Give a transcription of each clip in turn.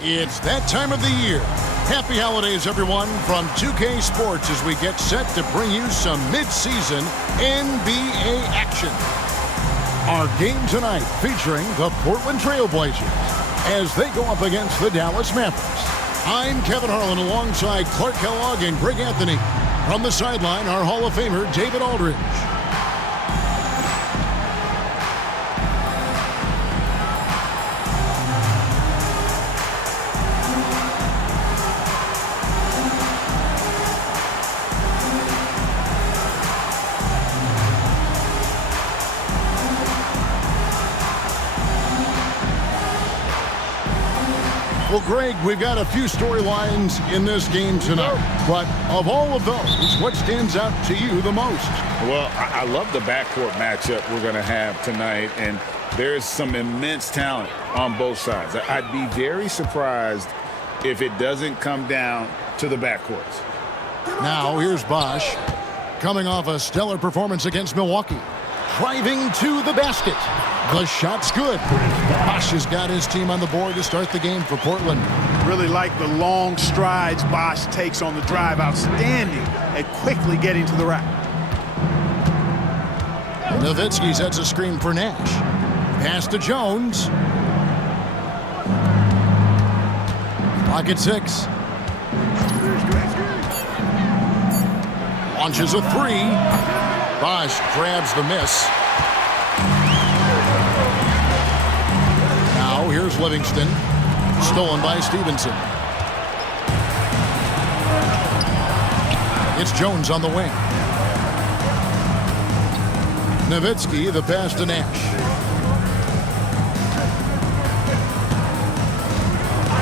It's that time of the year. Happy holidays, everyone, from 2K Sports as we get set to bring you some mid-season NBA action. Our game tonight featuring the Portland Trail Blazers as they go up against the Dallas Mavericks. I'm Kevin Harlan alongside Clark Kellogg and Greg Anthony. From the sideline, our Hall of Famer, David Aldridge. Well, Greg, we've got a few storylines in this game tonight, but of all of those, what stands out to you the most? Well, I love the backcourt matchup we're going to have tonight, and there's some immense talent on both sides. I'd be very surprised if it doesn't come down to the backcourts. Now, here's Bosh, coming off a stellar performance against Milwaukee. Driving to the basket. The shot's good. Bosh has got his team on the board to start the game for Portland. Really like the long strides Bosh takes on the drive. Outstanding at quickly getting to the rack. Nowitzki sets a screen for Nash. Pass to Jones. Clock at 6. Launches a three. Bosh grabs the miss. Now here's Livingston. Stolen by Stevenson. It's Jones on the wing. Nowitzki, the pass to Nash.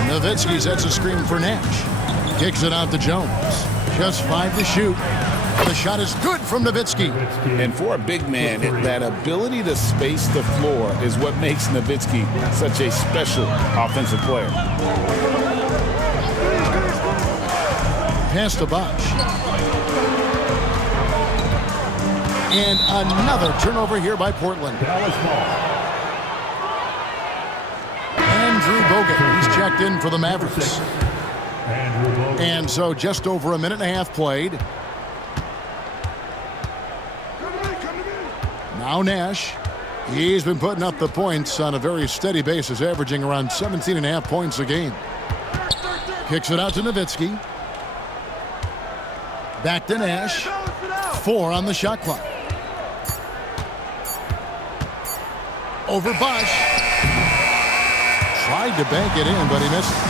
Nowitzki sets a screen for Nash. Kicks it out to Jones. Just 5 to shoot. The shot is good from Nowitzki. And for a big man, that ability to space the floor is what makes Nowitzki such a special offensive player. Pass to Bosh. And another turnover here by Portland. Andrew Bogut, he's checked in for the Mavericks. And so just over a minute and a half played. Now Nash, he's been putting up the points on a very steady basis, averaging around 17.5 points a game. Kicks it out to Nowitzki. Back to Nash. 4 on the shot clock. Over Bosh. Tried to bank it in, but he missed it.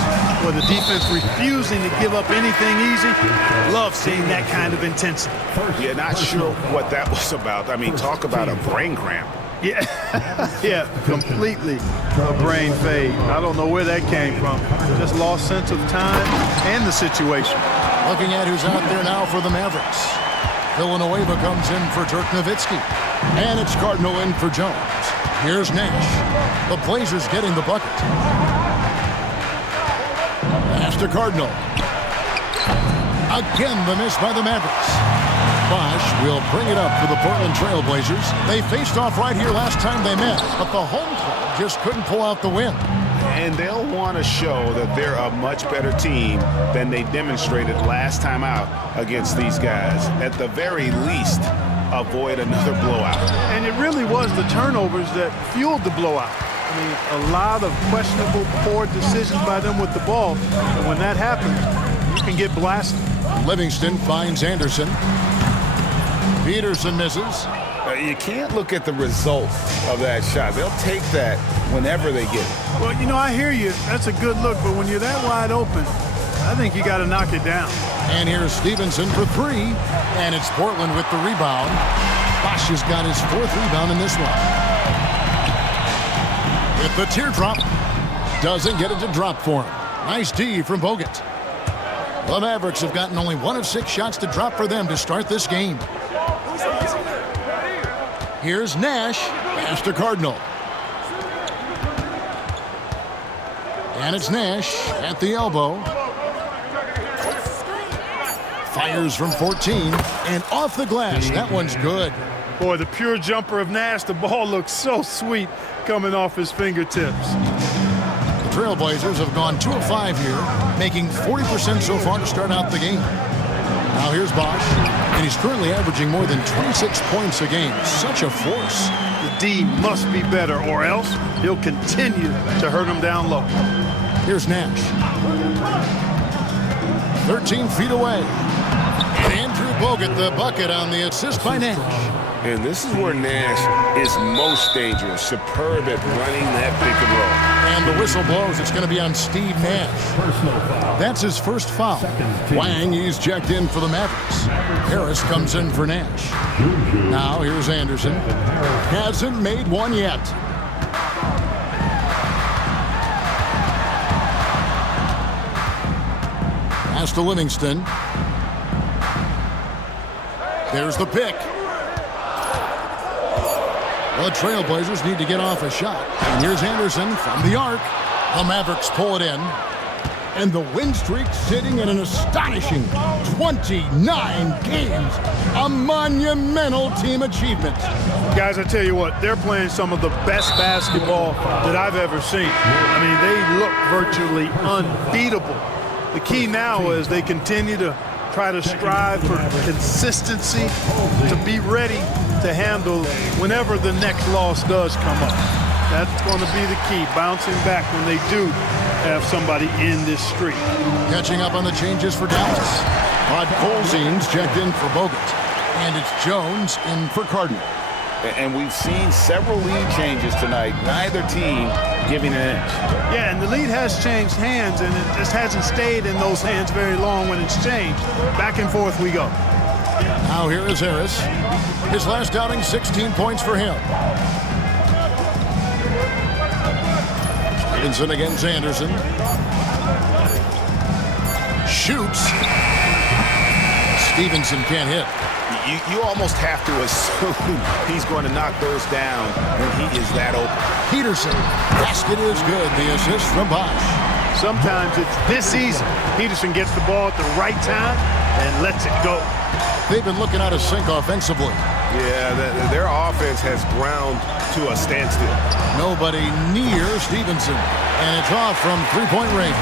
Well, the defense refusing to give up anything easy. Love seeing that kind of intensity. Yeah, not sure what that was about. I mean, talk about a brain cramp. Yeah, yeah, completely a brain fade. I don't know where that came from. Just lost sense of time and the situation. Looking at who's out there now for the Mavericks. Villanueva comes in for Dirk Nowitzki. And it's Cardinal in for Jones. Here's Nash. The Blazers getting the bucket. Pass to Cardinal. Again, the miss by the Mavericks. Bosh will bring it up for the Portland Trail Blazers. They faced off right here last time they met, but the home club just couldn't pull out the win. And they'll want to show that they're a much better team than they demonstrated last time out against these guys. At the very least, avoid another blowout. And it really was the turnovers that fueled the blowout. I mean, a lot of questionable, poor decisions by them with the ball. And when that happens, you can get blasted. Livingston finds Anderson. Peterson misses. You can't look at the result of that shot. They'll take that whenever they get it. Well, you know, I hear you. That's a good look. But when you're that wide open, I think you got to knock it down. And here's Stevenson for 3. And it's Portland with the rebound. Bosh has got his 4th rebound in this one. With the teardrop. Doesn't get it to drop for him. Nice D from Bogut. The Mavericks have gotten only 1 of 6 shots to drop for them to start this game. Here's Nash. Pass to Cardinal. And it's Nash at the elbow. Fires from 14 and off the glass. That one's good. Boy, the pure jumper of Nash. The ball looks so sweet coming off his fingertips. The Trailblazers have gone 2 of 5 here, making 40% so far to start out the game. Now here's Bosch, and he's currently averaging more than 26 points a game. Such a force. The D must be better, or else he'll continue to hurt him down low. Here's Nash. 13 feet away. And Andrew Bogut, the bucket on the assist by Nash. And this is where Nash is most dangerous. Superb at running that pick and roll. And the whistle blows. It's going to be on Steve Nash. That's his first foul. Wang, he's checked in for the Mavericks. Harris comes in for Nash. Now here's Anderson. Hasn't made one yet. Pass to Livingston. There's the pick. The Trailblazers need to get off a shot. And here's Anderson from the arc. The Mavericks pull it in. And the win streak sitting at an astonishing 29 games. A monumental team achievement. Guys, I tell you what, they're playing some of the best basketball that I've ever seen. I mean, they look virtually unbeatable. The key now is they continue to try to strive for consistency, to be ready to handle whenever the next loss does come up. That's going to be the key, bouncing back when they do have somebody in this streak. Catching up on the changes for Dallas. Rod Colzine's checked in for Bogut. And it's Jones in for Cardinal. And we've seen several lead changes tonight. Neither team giving an inch. Yeah, and the lead has changed hands, and it just hasn't stayed in those hands very long when it's changed. Back and forth we go. Now here is Harris. His last outing, 16 points for him. Stevenson against Anderson. Shoots. Stevenson can't hit. You almost have to assume he's going to knock those down when he is that open. Peterson. Basket is good. The assist from Bosch. Sometimes it's this easy. Peterson gets the ball at the right time and lets it go. They've been looking out of sync offensively. Yeah, their offense has ground to a standstill. Nobody near Stevenson. And it's off from three-point range.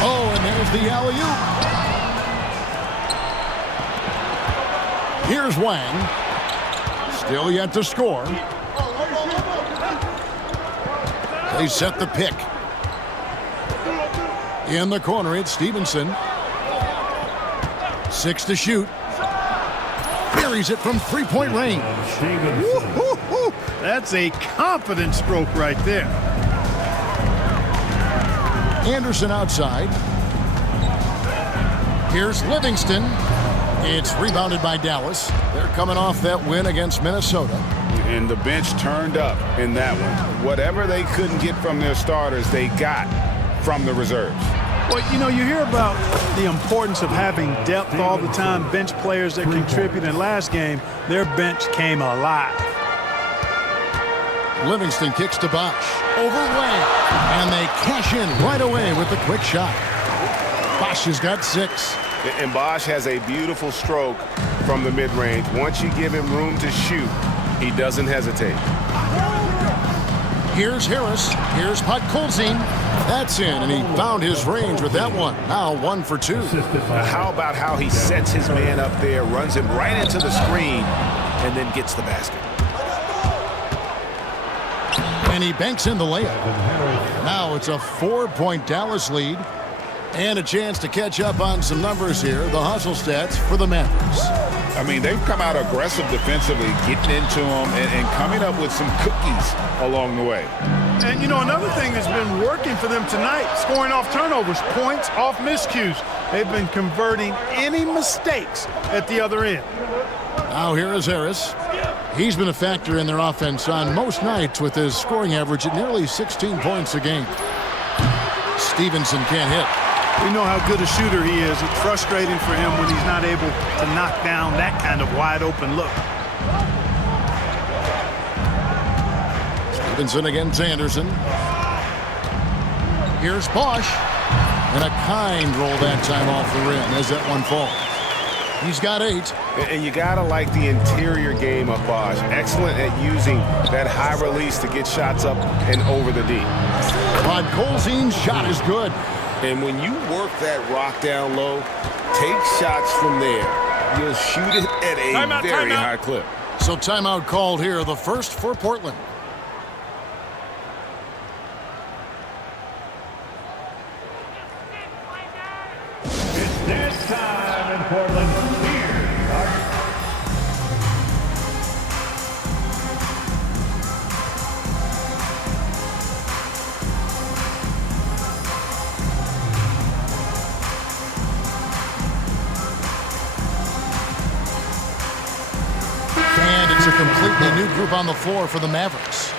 Oh, and there's the alley-oop. Here's Wang. Still yet to score. They set the pick. In the corner, it's Stevenson. 6 to shoot. Buries it from three-point range. Woo-hoo-hoo. That's a confident stroke right there. Anderson outside. Here's Livingston. It's rebounded by Dallas. They're coming off that win against Minnesota. And the bench turned up in that one. Whatever they couldn't get from their starters, they got from the reserves. Well, you know, you hear about the importance of having depth all the time, bench players that contribute. In last game, their bench came alive. Livingston kicks to Bosch. Over Wang. And they cash in right away with a quick shot. Bosch has got 6. And Bosch has a beautiful stroke from the mid-range. Once you give him room to shoot, he doesn't hesitate. Here's Harris. Here's Colzine. That's in, and he found his range with that one. Now 1 for 2. How about how he sets his man up there, runs him right into the screen, and then gets the basket. And he banks in the layup. Now it's a 4-point Dallas lead. And a chance to catch up on some numbers here. The hustle stats for the Mavericks. I mean, they've come out aggressive defensively, getting into them and coming up with some cookies along the way. And, you know, another thing that's been working for them tonight, scoring off turnovers, points off miscues. They've been converting any mistakes at the other end. Now here is Harris. He's been a factor in their offense on most nights with his scoring average at nearly 16 points a game. Stevenson can't hit. We know how good a shooter he is. It's frustrating for him when he's not able to knock down that kind of wide open look. Stevenson against Anderson. Here's Bosch. And a kind roll that time off the rim as that one falls. He's got 8. And you got to like the interior game of Bosch. Excellent at using that high release to get shots up and over the D. Podkolzin's shot is good. And when you work that rock down low, take shots from there. You'll shoot it at a very high clip. So timeout called here, the first for Portland. It's dance time in Portland. And it's a completely new group on the floor for the Mavericks.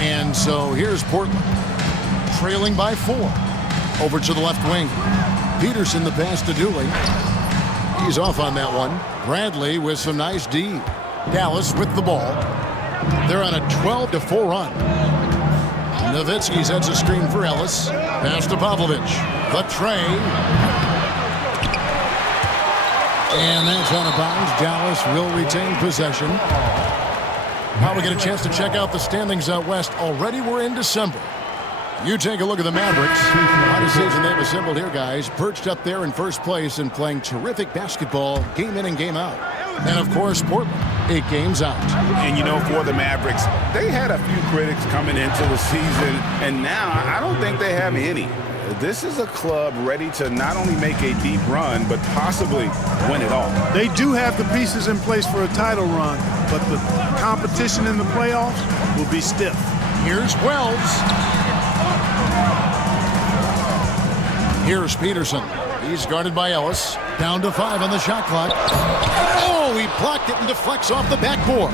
And so here's Portland, trailing by 4. Over to the left wing. Peterson the pass to Dooley. He's off on that one. Bradley with some nice D. Dallas with the ball. They're on a 12-4 run. Nowitzki sets a screen for Ellis. Pass to Pavlovich. The tray. And that's out of bounds. Dallas will retain possession. Now we get a chance to check out the standings out west. Already we're in December. You take a look at the Mavericks. What a season they've assembled here, guys. Perched up there in first place and playing terrific basketball game in and game out. And, of course, Portland, 8 games out. And, you know, for the Mavericks, they had a few critics coming into the season, and now I don't think they have any. This is a club ready to not only make a deep run, but possibly win it all. They do have the pieces in place for a title run, but the competition in the playoffs will be stiff. Here's Wells. Here's Peterson. He's guarded by Ellis. Down to 5 on the shot clock. Oh, he blocked it and deflects off the backboard.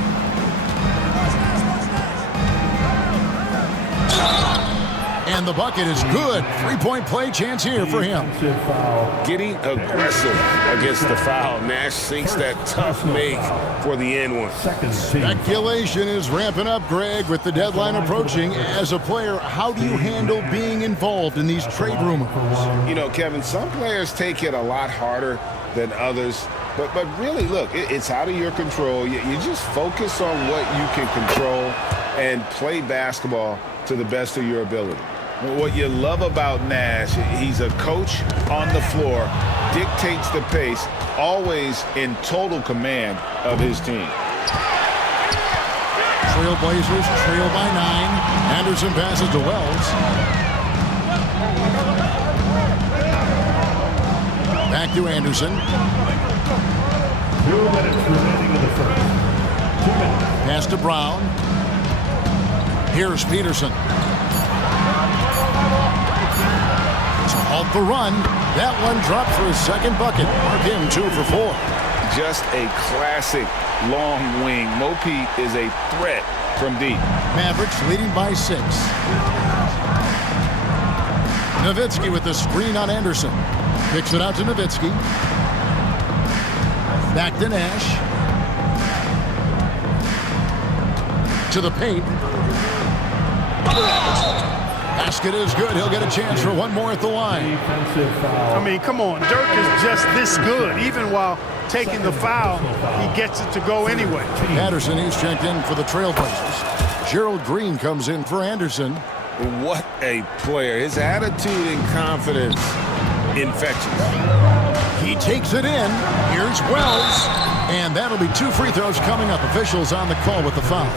And the bucket is good. 3-point play chance here for him. Getting aggressive against the foul. Nash sinks that tough make for the end one. Speculation is ramping up, Greg, with the deadline approaching. As a player, how do you handle being involved in these trade rumors? You know, Kevin, some players take it a lot harder than others. But really, look, it's out of your control. You just focus on what you can control and play basketball to the best of your ability. What you love about Nash, he's a coach on the floor, dictates the pace, always in total command of his team. Trailblazers trail by 9. Anderson passes to Wells. Back to Anderson. 2 minutes remaining in the first. 2 minutes. Pass to Brown. Here's Peterson. To halt the run. That one dropped for his second bucket. Mark him 2 for 4. Just a classic long wing. Mopi is a threat from deep. Mavericks leading by 6. Nowitzki with the screen on Anderson. Kicks it out to Nowitzki. Back to Nash. To the paint. Basket is good. He'll get a chance for one more at the line. I mean, come on. Dirk is just this good. Even while taking the foul, he gets it to go anyway. Patterson, he's checked in for the Trailblazers. Gerald Green comes in for Anderson. What a player. His attitude and confidence, infectious. He takes it in. Here's Wells. And that'll be 2 free throws coming up. Officials on the call with the foul.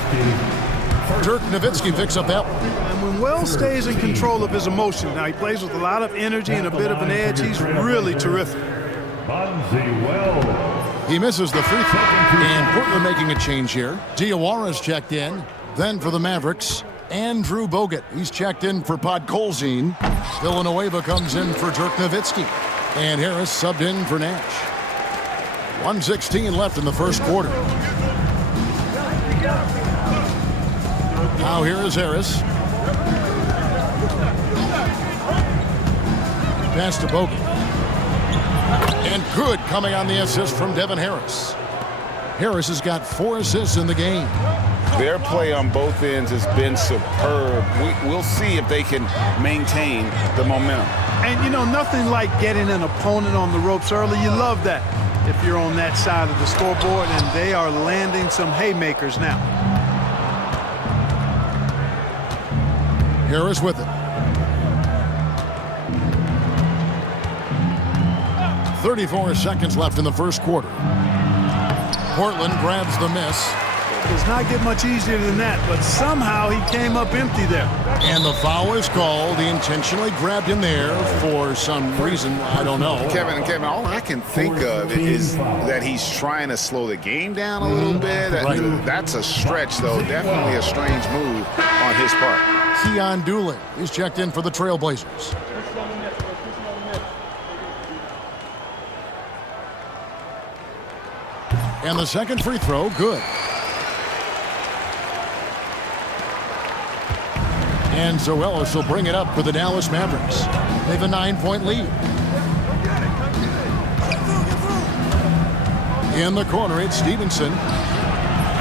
Dirk Nowitzki picks up that one. And when Wells stays in control of his emotion, now he plays with a lot of energy and a bit of an edge, he's really terrific. He misses the free throw. And Portland making a change here. Diawara's checked in. Then for the Mavericks, Andrew Bogut. He's checked in for Podkolzin. Villanueva comes in for Dirk Nowitzki. And Harris subbed in for Nash. 1:16 left in the first quarter. Now here is Harris. Pass to Bogut. And good coming on the assist from Devin Harris. Harris has got 4 assists in the game. Their play on both ends has been superb. We'll see if they can maintain the momentum. And, you know, nothing like getting an opponent on the ropes early. You love that if you're on that side of the scoreboard, and they are landing some haymakers now. Harris with it. 34 seconds left in the first quarter. Portland grabs the miss. It does not get much easier than that, but somehow he came up empty there. And the foul is called. He intentionally grabbed him there for some reason. I don't know. Kevin, all I can think of is that he's trying to slow the game down a little bit. That's a stretch, though. Definitely a strange move on his part. Keon Dooling is checked in for the Trailblazers. And the second free throw, good. And Zoelos will bring it up for the Dallas Mavericks. They have a 9-point lead. In the corner, it's Stevenson.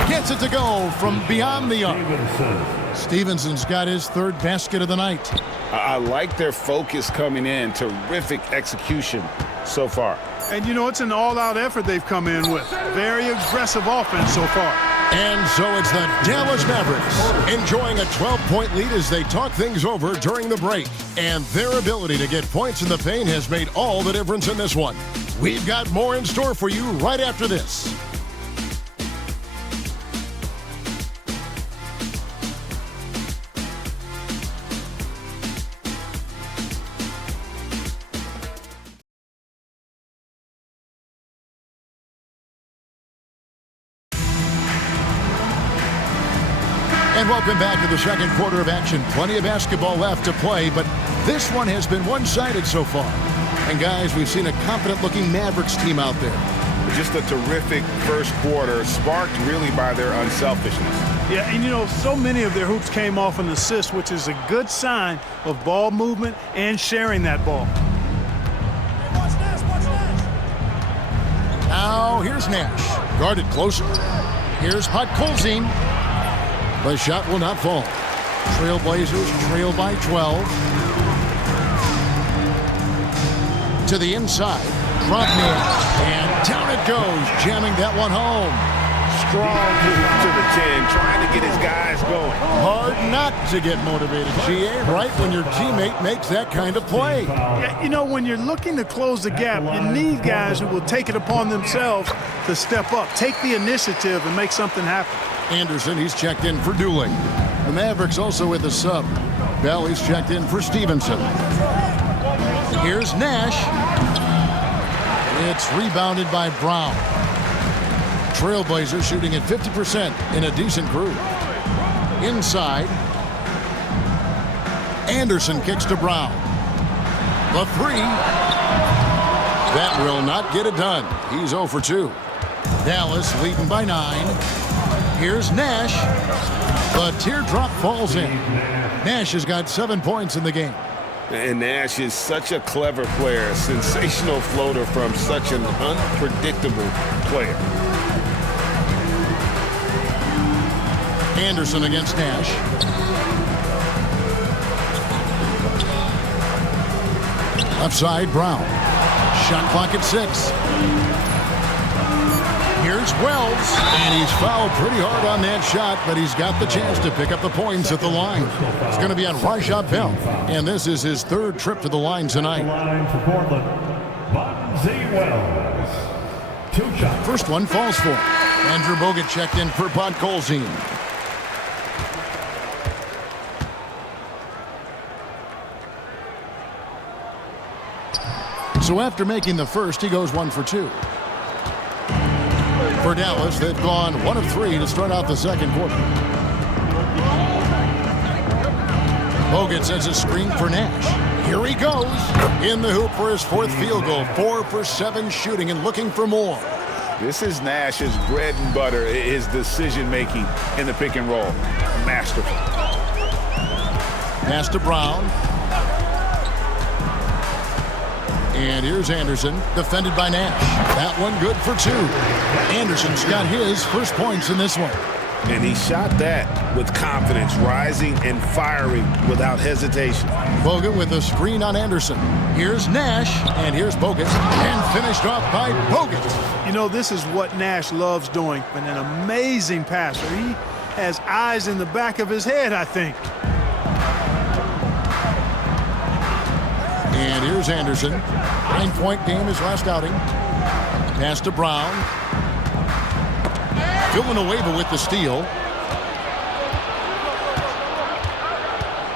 Gets it to go from beyond the arc. Stevenson's got his third basket of the night. I like their focus coming in. Terrific execution so far. And, you know, it's an all-out effort they've come in with. Very aggressive offense so far. And so it's the Dallas Mavericks enjoying a 12-point lead as they talk things over during the break. And their ability to get points in the paint has made all the difference in this one. We've got more in store for you right after this. And welcome back to the second quarter of action. Plenty of basketball left to play, but this one has been one-sided so far. And guys, we've seen a confident-looking Mavericks team out there. Just a terrific first quarter, sparked really by their unselfishness. Yeah, and you know, so many of their hoops came off an assist, which is a good sign of ball movement and sharing that ball. Now, here's Nash. Guarded closer. Here's Podkolzin. The shot will not fall. Trailblazers trail by 12. To the inside. Drop Nash. And down it goes. Jamming that one home. Strong to the 10, trying to get his guys going. Hard not to get motivated, GA, right when your teammate makes that kind of play. Yeah, you know, when you're looking to close the gap, you need guys who will take it upon themselves to step up, take the initiative, and make something happen. Anderson, he's checked in for Dooling. The Mavericks also with a sub. Bell, he's checked in for Stevenson. Here's Nash. It's rebounded by Brown. Trailblazers shooting at 50% in a decent groove. Inside. Anderson kicks to Brown. The three. That will not get it done. He's 0 for 2. Dallas leading by 9. Here's Nash. The teardrop falls in. Nash has got 7 points in the game. And Nash is such a clever player, a sensational floater from such an unpredictable player. Anderson against Nash. Upside, Brown. Shot clock at 6. Here's Wells, and he's fouled pretty hard on that shot, but he's got the chance to pick up the points at the line. It's going to be on Rajah Bell, and this is his third trip to the line tonight. First one falls for him. Andrew Bogut checked in for Podkolzin. So after making the first, he goes 1 for 2. For Dallas, they've gone 1 of 3 to start out the second quarter. Bogut sends a screen for Nash. Here he goes. In the hoop for his 4th field goal. 4 for 7 shooting and looking for more. This is Nash's bread and butter, his decision-making in the pick and roll. Masterful. Pass to Brown. And here's Anderson, defended by Nash. That one good for 2. Anderson's got his first points in this one. And he shot that with confidence, rising and firing without hesitation. Bogut with a screen on Anderson. Here's Nash, and here's Bogut, and finished off by Bogut. You know, this is what Nash loves doing, and an amazing passer. He has eyes in the back of his head, I think. And here's Anderson. 9-point game his last outing. Pass to Brown. Villanueva with the steal.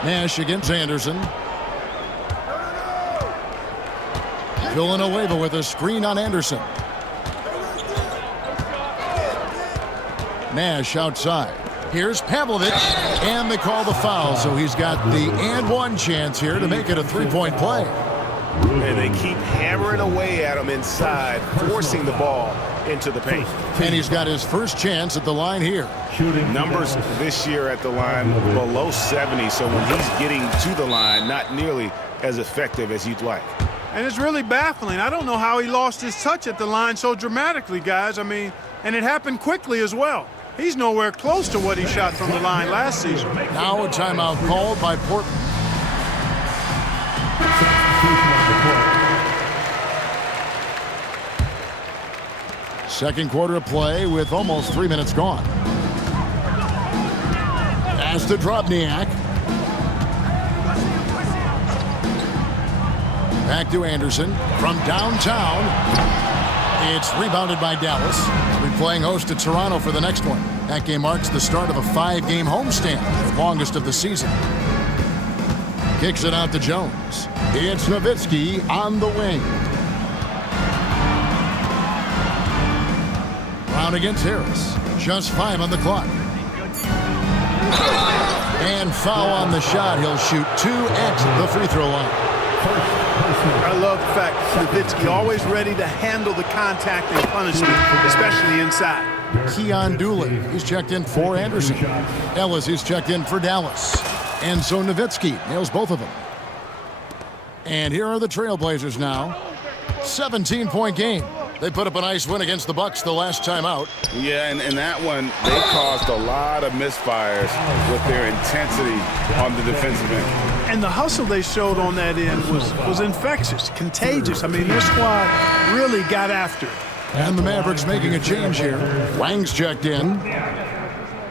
Nash against Anderson. Villanueva with a screen on Anderson. Nash outside. Here's Pavlovich, and they call the foul, so he's got the and one chance here to make it a three-point play. And they keep hammering away at him inside, forcing the ball into the paint. And he's got his first chance at the line here. Numbers this year at the line below 70, so when he's getting to the line, not nearly as effective as you'd like. And it's really baffling. I don't know how he lost his touch at the line so dramatically, guys. I mean, and it happened quickly as well. He's nowhere close to what he shot from the line last season. Now a timeout called by Portland. Second quarter of play with almost 3 minutes gone. As to Drobniak. Back to Anderson from downtown. It's rebounded by Dallas. We'll be playing host to Toronto for the next one. That game marks the start of a 5-game homestand, the longest of the season. Kicks it out to Jones. It's Nowitzki on the wing. Brown against Harris. Just 5 on the clock. And foul on the shot. He'll shoot 2 at the free throw line. I love the fact Nowitzki always ready to handle the contact and punishment, especially inside. Keon Dooley, he's checked in for Anderson. Ellis, he's checked in for Dallas. And so Nowitzki nails both of them. And here are the Trailblazers now. 17-point game. They put up a nice win against the Bucks the last time out. Yeah, and in that one, they caused a lot of misfires with their intensity on the defensive end. And the hustle they showed on that end was infectious, contagious. I mean, their squad really got after it. And the Mavericks making a change here. Wang's checked in.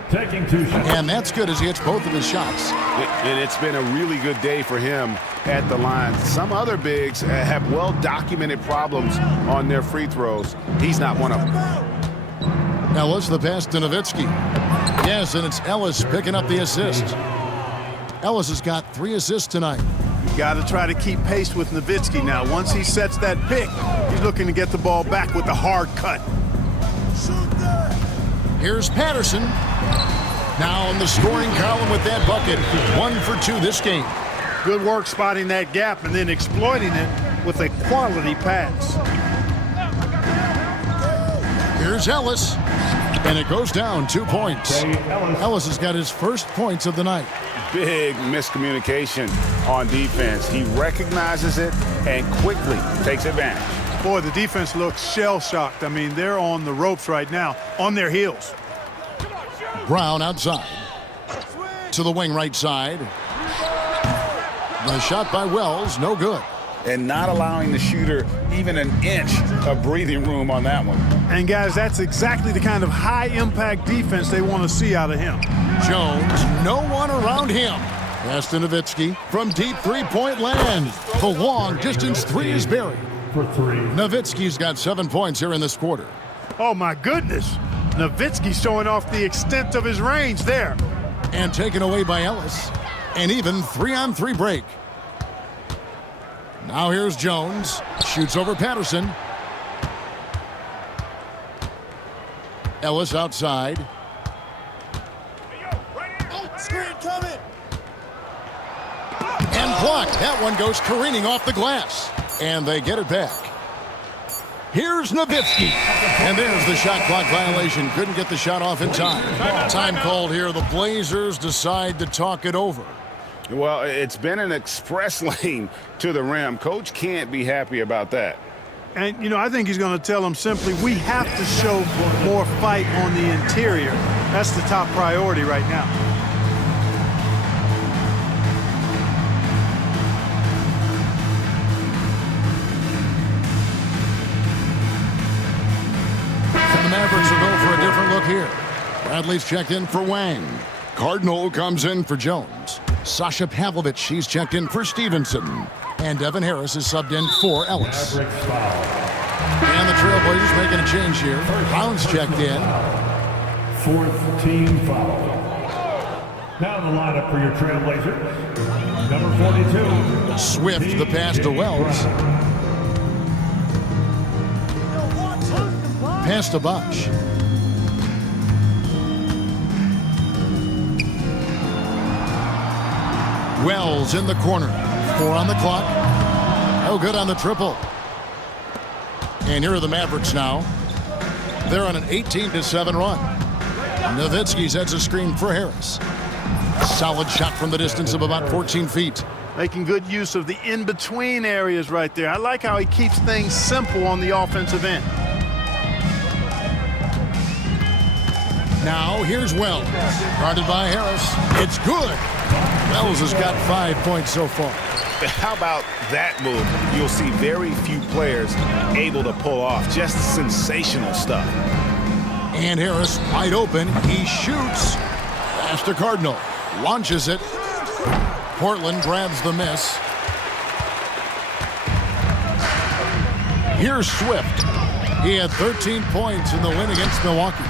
Taking 2 shots. And that's good as he hits both of his shots. And it's been a really good day for him at the line. Some other bigs have well-documented problems on their free throws. He's not one of them. Ellis, the pass to Nowitzki. Yes, and it's Ellis picking up the assist. Ellis has got 3 assists tonight. You got to try to keep pace with Nowitzki now. Once he sets that pick, he's looking to get the ball back with the hard cut. Here's Patterson. Now in the scoring column with that bucket. 1 for 2 this game. Good work spotting that gap and then exploiting it with a quality pass. Here's Ellis. And it goes down 2 points. Ellis has got his first points of the night. Big miscommunication on defense. He recognizes it and quickly takes advantage. Boy, the defense looks shell-shocked. I mean, they're on the ropes right now, on their heels. Brown outside. To the wing right side. The shot by Wells, no good. And not allowing the shooter even an inch of breathing room on that one. And, guys, that's exactly the kind of high-impact defense they want to see out of him. Jones, no one around him. Pass to Nowitzki from deep three-point land. The long-distance 3 is buried. For 3. Nowitzki's got 7 points here in this quarter. Oh, my goodness. Nowitzki showing off the extent of his range there. And taken away by Ellis. An even 3-on-3 break. Now here's Jones. Shoots over Patterson. Ellis outside. And blocked. That one goes careening off the glass. And they get it back. Here's Nowitzki. And there's the shot clock violation. Couldn't get the shot off in time. Time called here. The Blazers decide to talk it over. Well, it's been an express lane to the rim. Coach can't be happy about that. And, you know, I think he's going to tell them simply, we have to show more fight on the interior. That's the top priority right now. And the Mavericks will go for a different look here. Bradley's checked in for Wang. Cardinal comes in for Jones. Sasha Pavlovich, she's checked in for Stevenson. And Devin Harris is subbed in for Ellis. And the Trailblazers making a change here. Brown's checked in. Fourth team foul. Now the lineup for your Trailblazers. Number 42. Swift, the pass to Wells. Pass to Bosch. Wells in the corner. 4 on the clock. Oh, good on the triple. And here are the Mavericks now. They're on an 18-7 run. Nowitzki sets a screen for Harris. Solid shot from the distance of about 14 feet. Making good use of the in-between areas right there. I like how he keeps things simple on the offensive end. Now here's Wells. Guarded by Harris. It's good. Wells has got 5 points so far. How about that move? You'll see very few players able to pull off just sensational stuff. And Harris wide open. He shoots. Pass to Cardinal. Launches it. Portland grabs the miss. Here's Swift. He had 13 points in the win against Milwaukee.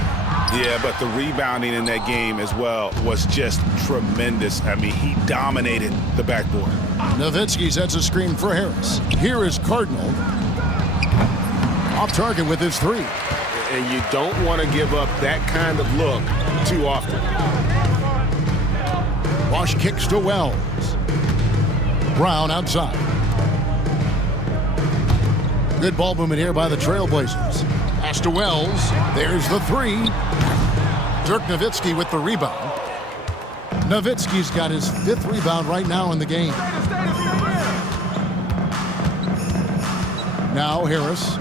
Yeah, but the rebounding in that game as well was just tremendous. I mean, he dominated the backboard. Nowitzki sets a screen for Harris. Here is Cardinal. Off target with his 3. And you don't want to give up that kind of look too often. Bosch kicks to Wells. Brown outside. Good ball movement here by the Trailblazers. Pass to Wells. There's the 3. Dirk Nowitzki with the rebound. Nowitzki's got his 5th rebound right now in the game. Now Harris.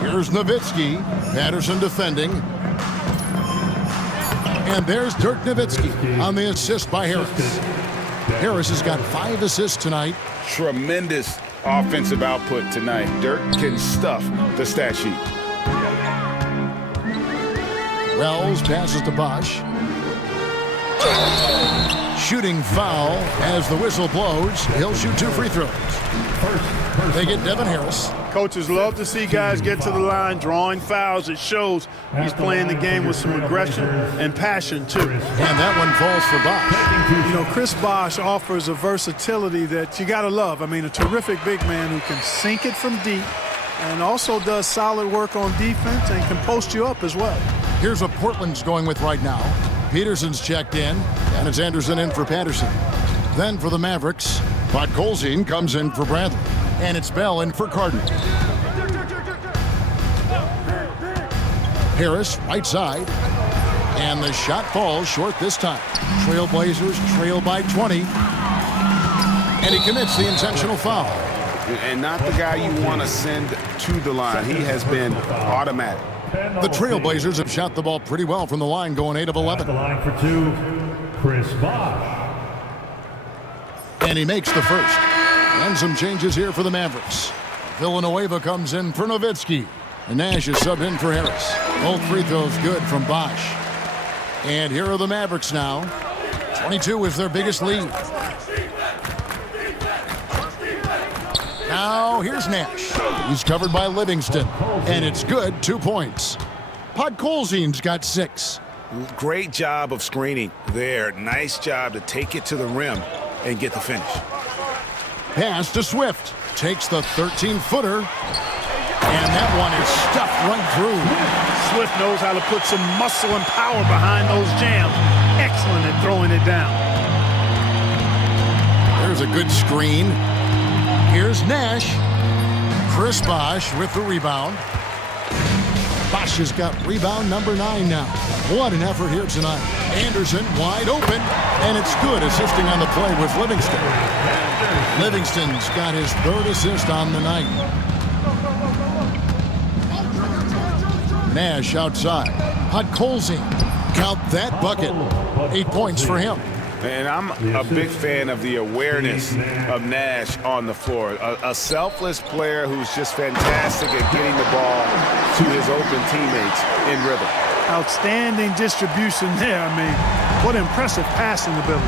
Here's Nowitzki. Patterson defending. And there's Dirk Nowitzki on the assist by Harris. Harris has got 5 assists tonight. Tremendous offensive output tonight. Dirk can stuff the stat sheet. Wells passes to Bosch. Shooting foul as the whistle blows. He'll shoot 2 free throws. They get Devin Harris. Coaches love to see guys get to the line, drawing fouls. It shows he's playing the game with some aggression and passion, too. And that one falls for Bosch. You know, Chris Bosch offers a versatility that you got to love. I mean, a terrific big man who can sink it from deep and also does solid work on defense and can post you up as well. Here's what Portland's going with right now. Peterson's checked in, and it's Anderson in for Patterson. Then for the Mavericks, Podkolzin comes in for Bradley. And it's Bell in for Cardinal. Harris, right side. And the shot falls short this time. Trailblazers trail by 20. And he commits the intentional foul. And not the guy you want to send to the line. He has been automatic. The Trailblazers have shot the ball pretty well from the line, going 8 of 11. The line for 2, Chris Bosch. And he makes the first. And some changes here for the Mavericks. Villanueva comes in for Nowitzki. And Nash is subbed in for Harris. Both free throws good from Bosch. And here are the Mavericks now. 22 is their biggest lead. Now here's Nash. He's covered by Livingston. And it's good, 2 points. Podkolzin's got 6. Great job of screening there. Nice job to take it to the rim and get the finish. Pass to Swift. Takes the 13-footer. And that one is stuffed right through. Swift knows how to put some muscle and power behind those jams. Excellent at throwing it down. There's a good screen. Here's Nash. Chris Bosch with the rebound. Bosch has got rebound number 9 now. What an effort here tonight. Anderson wide open, and it's good, assisting on the play with Livingston. Livingston's got his 3rd assist on the night. Nash outside. Podkolzin. Count that bucket. 8 points for him. And I'm a big fan of the awareness of Nash on the floor. A selfless player who's just fantastic at getting the ball to his open teammates in rhythm. Outstanding distribution there. I mean, what impressive passing ability.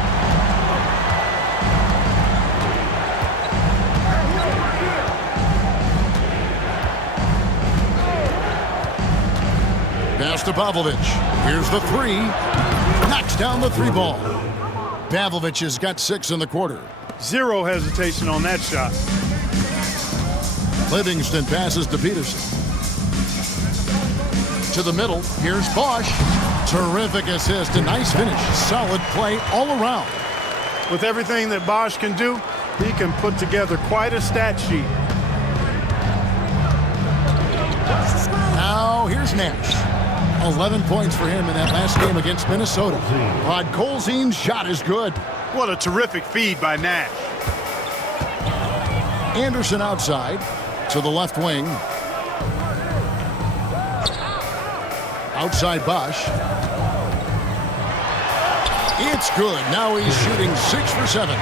Pass to Pavlovic. Here's the 3. Knocks down the 3 ball. Pavlovic has got 6 in the quarter. Zero hesitation on that shot. Livingston passes to Peterson. To the middle. Here's Bosch. Terrific assist. A nice finish. Solid play all around. With everything that Bosch can do, he can put together quite a stat sheet. Now here's Nash. 11 points for him in that last game against Minnesota. Podkolzin's shot is good. What a terrific feed by Nash. Anderson outside to the left wing. Outside Bosch. It's good. Now he's shooting 6 for 7.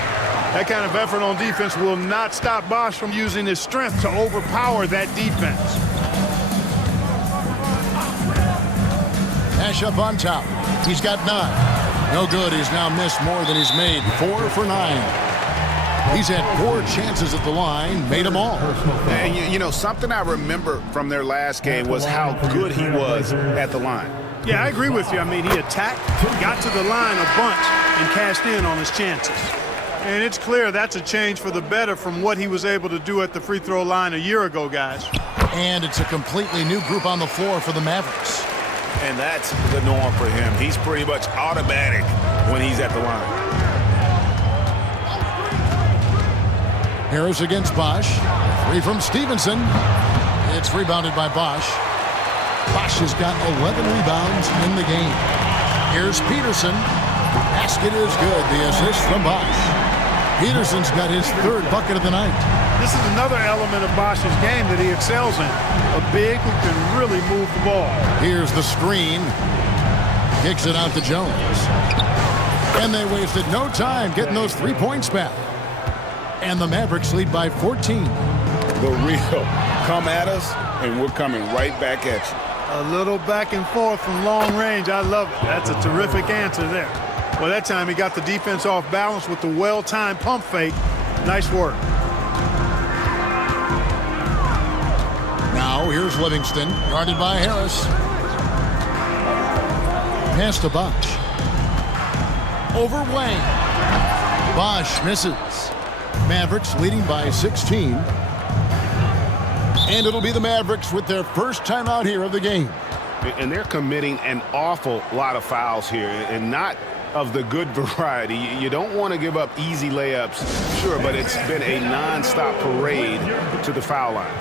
That kind of effort on defense will not stop Bosch from using his strength to overpower that defense. Nash up on top. He's got 9. No good. He's now missed more than he's made. 4 for 9. He's had 4 chances at the line, made them all. And you know, something I remember from their last game was how good he was at the line. Yeah, I agree with you. I mean, he attacked, got to the line a bunch, and cashed in on his chances. And it's clear that's a change for the better from what he was able to do at the free throw line a year ago, guys. And it's a completely new group on the floor for the Mavericks. And that's the norm for him. He's pretty much automatic when he's at the line. Harris against Bosch. 3 from Stevenson. It's rebounded by Bosch. Bosch has got 11 rebounds in the game. Here's Peterson. Basket is good. The assist from Bosch. Peterson's got his 3rd bucket of the night. This is another element of Bosch's game that he excels in. A big who can really move the ball. Here's the screen. Kicks it out to Jones. And they wasted no time getting those 3 points back. And the Mavericks lead by 14. The real come at us, and we're coming right back at you. A little back and forth from long range. I love it. That's a terrific answer there. Well, that time he got the defense off balance with the well-timed pump fake. Nice work. Now here's Livingston, guarded by Harris. Pass to Bosch. Over Wang. Bosch misses. Mavericks leading by 16. And it'll be the Mavericks with their first time out here of the game. And they're committing an awful lot of fouls here, and not of the good variety. You don't want to give up easy layups, sure, but it's been a non-stop parade to the foul line.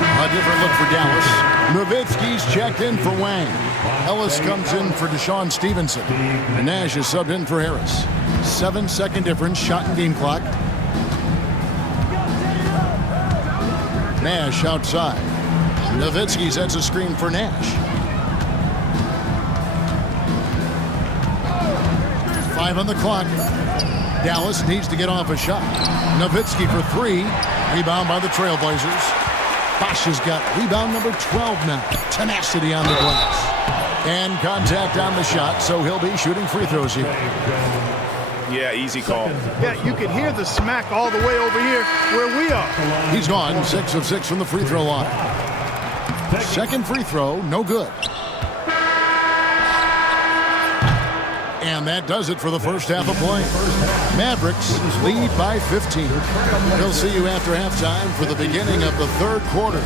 A different look for Dallas. Nowitzki's checked in for Wang. Ellis comes in for Deshaun Stevenson. Nash is subbed in for Harris. 7-second difference, shot and game clock. Nash outside. Nowitzki sets a screen for Nash. 5 on the clock. Dallas needs to get off a shot. Nowitzki for 3. Rebound by the Trailblazers. Bosch has got rebound number 12 now. Tenacity on the glass. And contact on the shot, so he'll be shooting free throws here. Yeah, easy call. Yeah, you can hear the smack all the way over here where we are. He's gone 6 of 6 from the free throw line. Second free throw, no good. And And that does it for the first half of play. Mavericks lead by 15. We'll see you after halftime for the beginning of the third quarter.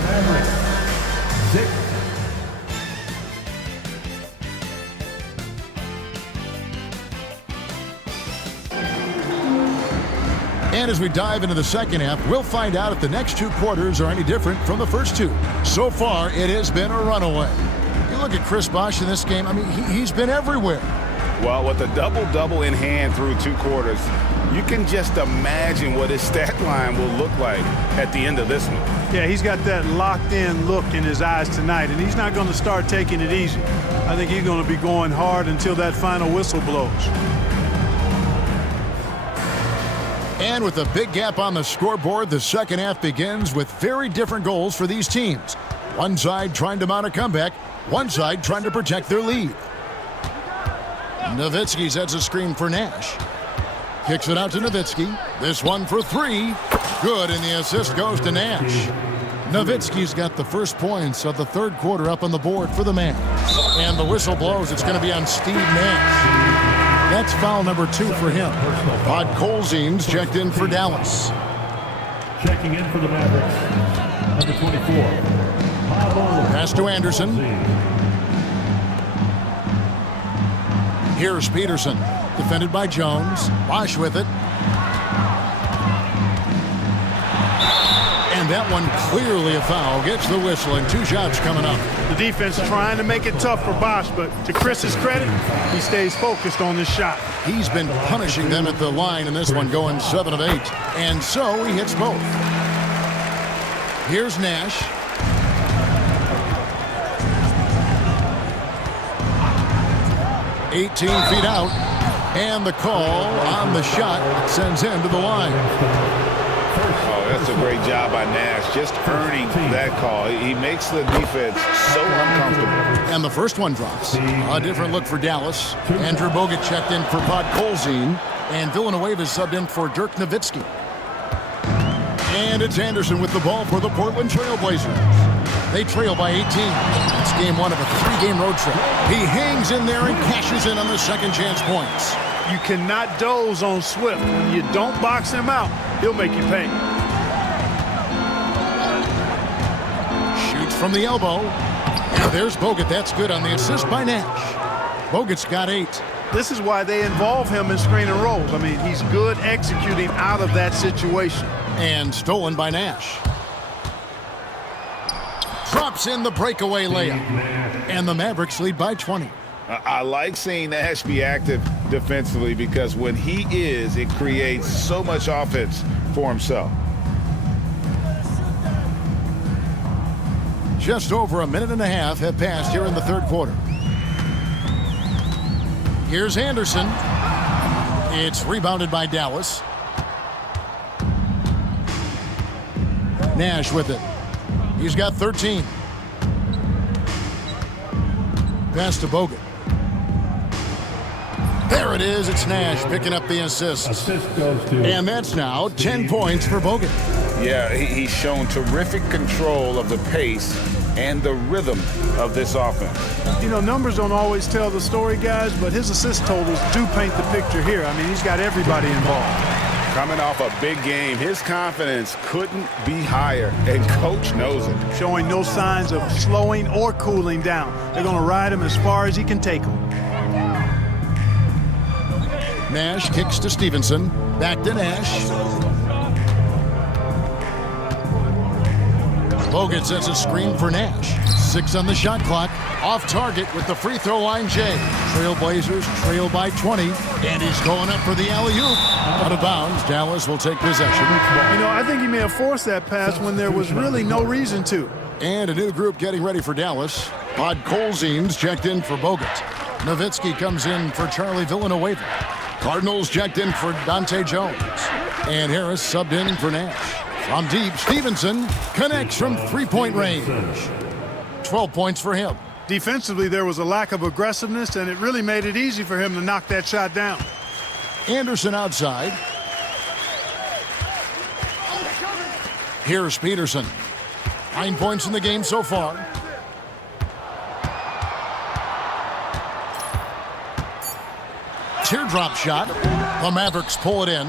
And as we dive into the second half, we'll find out if the next two quarters are any different from the first two. So far, it has been a runaway. You look at Chris Bosh in this game, I mean, he's been everywhere. Well, with a double-double in hand through two quarters, you can just imagine what his stat line will look like at the end of this one. Yeah, he's got that locked-in look in his eyes tonight, and he's not going to start taking it easy. I think he's going to be going hard until that final whistle blows. And with a big gap on the scoreboard, the second half begins with very different goals for these teams. One side trying to mount a comeback, one side trying to protect their lead. Nowitzki sets a screen for Nash. Kicks it out to Nowitzki. This one for three. Good, and the assist goes to Nash. Nowitzki's got the first points of the third quarter up on the board for the Mavs. And the whistle blows. It's going to be on Steve Nash. That's foul number 2 for him. Podkolzin's checked in for Dallas. Checking in for the Mavericks, number 24. Pass to Anderson. Here's Peterson, defended by Jones. Bosh with it. And that one clearly a foul. Gets the whistle, and 2 shots coming up. The defense trying to make it tough for Bosh, but to Chris's credit, he stays focused on this shot. He's been punishing them at the line in this one, going 7 of 8. And so he hits both. Here's Nash. $18 feet out, and the call on the shot sends him to the line. Oh, that's a great job by Nash, just earning that call. He makes the defense so uncomfortable. And the first one drops. A different look for Dallas. Andrew Bogut checked in for Podkolzin, and Villanueva subbed in for Dirk Nowitzki. And it's Anderson with the ball for the Portland Trail Blazers. They trail by 18. It's game 1 of a 3-game road trip. He hangs in there and cashes in on the second chance points. You cannot doze on Swift. When you don't box him out, he'll make you pay. Shoots from the elbow. And there's Bogut. That's good on the assist by Nash. Bogut's got 8. This is why they involve him in screen and rolls. I mean, he's good executing out of that situation. And stolen by Nash. Drops in the breakaway layup. And the Mavericks lead by 20. I like seeing Nash be active defensively because when he is, it creates so much offense for himself. Just over a minute and a half have passed here in the third quarter. Here's Anderson. It's rebounded by Dallas. Nash with it. He's got 13. Pass to Bogut. There it is. It's Nash picking up the assist. Assist goes to. And that's now 10 points for Bogut. Yeah, he's shown terrific control of the pace and the rhythm of this offense. You know, numbers don't always tell the story, guys, but his assist totals do paint the picture here. I mean, he's got everybody involved. Coming off a big game, his confidence couldn't be higher, and Coach knows it. Showing no signs of slowing or cooling down. They're going to ride him as far as he can take him. Nash kicks to Stevenson. Back to Nash. Bogut sets a screen for Nash. 6 on the shot clock. Off target with the free throw line, Jay. Trailblazers trail by 20. And he's going up for the alley-oop. Out of bounds. Dallas will take possession. You know, I think he may have forced that pass when there was really no reason to. And a new group getting ready for Dallas. Podkolzin's checked in for Bogut. Nowitzki comes in for Charlie Villanueva. Cardinals checked in for Dante Jones. And Harris subbed in for Nash. From deep, Stevenson connects from three-point range. 12 points for him. Defensively, there was a lack of aggressiveness, and it really made it easy for him to knock that shot down. Anderson outside. Here's Peterson. 9 points in the game so far. Teardrop shot. The Mavericks pull it in.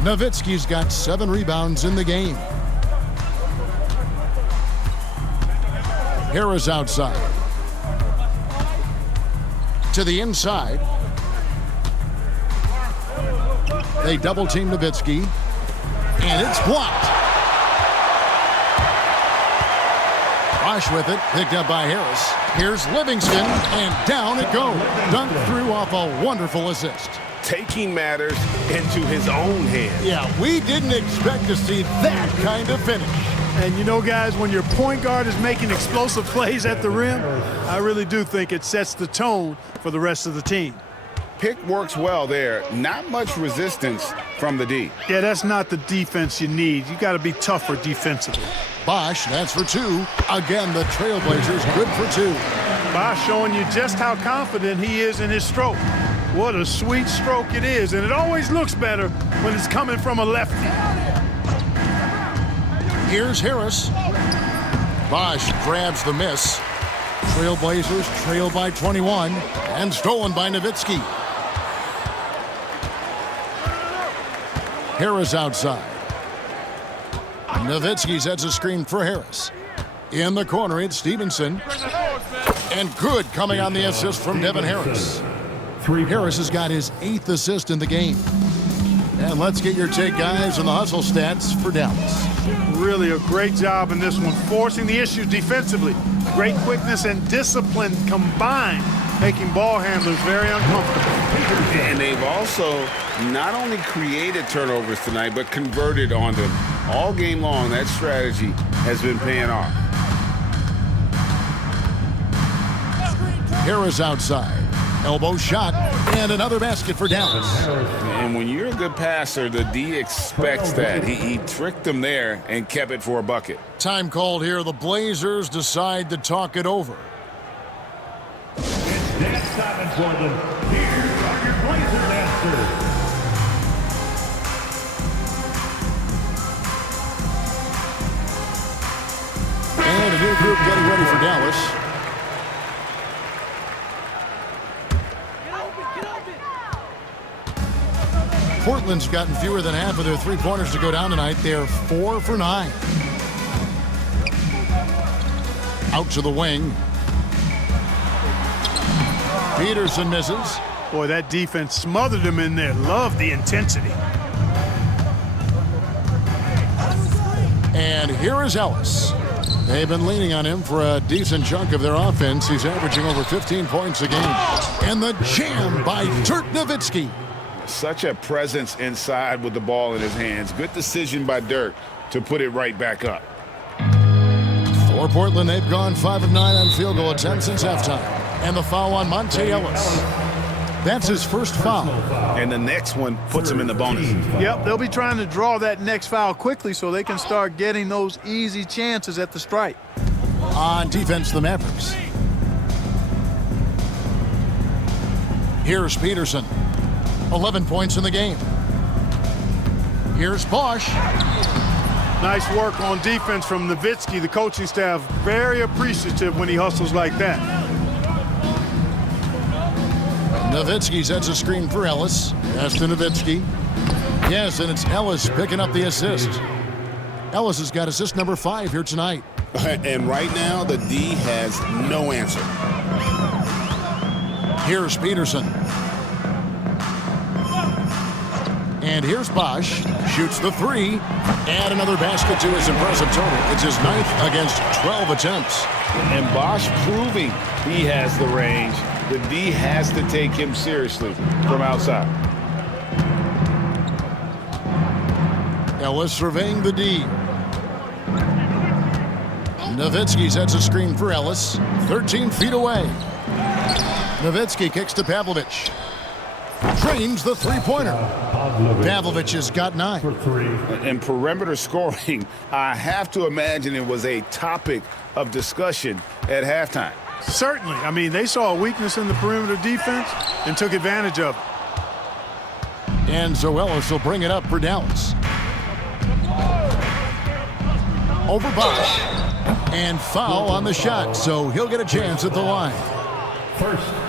Nowitzki's got 7 rebounds in the game. Harris outside. To the inside. They double-team Nowitzki. And it's blocked. Bosch with it, picked up by Harris. Here's Livingston, and down it goes. Dunked through off a wonderful assist. Taking matters into his own hands. Yeah, we didn't expect to see that kind of finish. And you know, guys, when your point guard is making explosive plays at the rim, I really do think it sets the tone for the rest of the team. Pick works well there. Not much resistance from the D. Yeah, that's not the defense you need. You got to be tougher defensively. Bosch, that's for 2. Again, the Trailblazers good for 2. Bosch showing you just how confident he is in his stroke. What a sweet stroke it is, and it always looks better when it's coming from a lefty. Here's Harris. Bosch grabs the miss. Trailblazers trail by 21 and stolen by Nowitzki. Harris outside. Nowitzki sets a screen for Harris. In the corner, it's Stevenson. And good coming on the assist from Devin Harris. Harris has got his 8th assist in the game. And let's get your take, guys, on the hustle stats for Dallas. Really a great job in this one, forcing the issues defensively. Great quickness and discipline combined, making ball handlers very uncomfortable. And they've also not only created turnovers tonight, but converted on them. All game long, that strategy has been paying off. Harris outside. Elbow shot, and another basket for Dallas. And when you're a good passer, the D expects that. He tricked them there and kept it for a bucket. Time called here. The Blazers decide to talk it over. It's dance time in Portland. Here are your Blazer dancers. And a new group getting ready for Dallas. Portland's gotten fewer than half of their three-pointers to go down tonight. They're 4 for 9. Out to the wing. Peterson misses. Boy, that defense smothered him in there. Love the intensity. And here is Ellis. They've been leaning on him for a decent chunk of their offense. He's averaging over 15 points a game. And the jam by Dirk Nowitzki. Such a presence inside with the ball in his hands. Good decision by Dirk to put it right back up. For Portland, they've gone 5 of 9 on field goal attempts since halftime. And the foul on Monte Ellis. That's his first foul. And the next one puts him in the bonus. Yep, they'll be trying to draw that next foul quickly so they can start getting those easy chances at the stripe. On defense, the Mavericks. Here's Peterson. 11 points in the game. Here's Bosch. Nice work on defense from Nowitzki. The coaching staff very appreciative when he hustles like that. Nowitzki sets a screen for Ellis. Pass to Nowitzki. Yes, and it's Ellis picking up the assist. Ellis has got assist number 5 here tonight. And right now, the D has no answer. Here's Peterson. And here's Bosch. Shoots the 3. And another basket to his impressive total. It's his 9th against 12 attempts. And Bosch proving he has the range. The D has to take him seriously from outside. Ellis surveying the D. Nowitzki sets a screen for Ellis. 13 feet away. Nowitzki kicks to Pavlovich. Drains the three-pointer. Pavlovich has got 9. And perimeter scoring, I have to imagine it was a topic of discussion at halftime. Certainly. I mean, they saw a weakness in the perimeter defense and took advantage of it. And so Ellis will bring it up for Dallas. Over Bosch. And foul on the shot, so he'll get a chance at the line.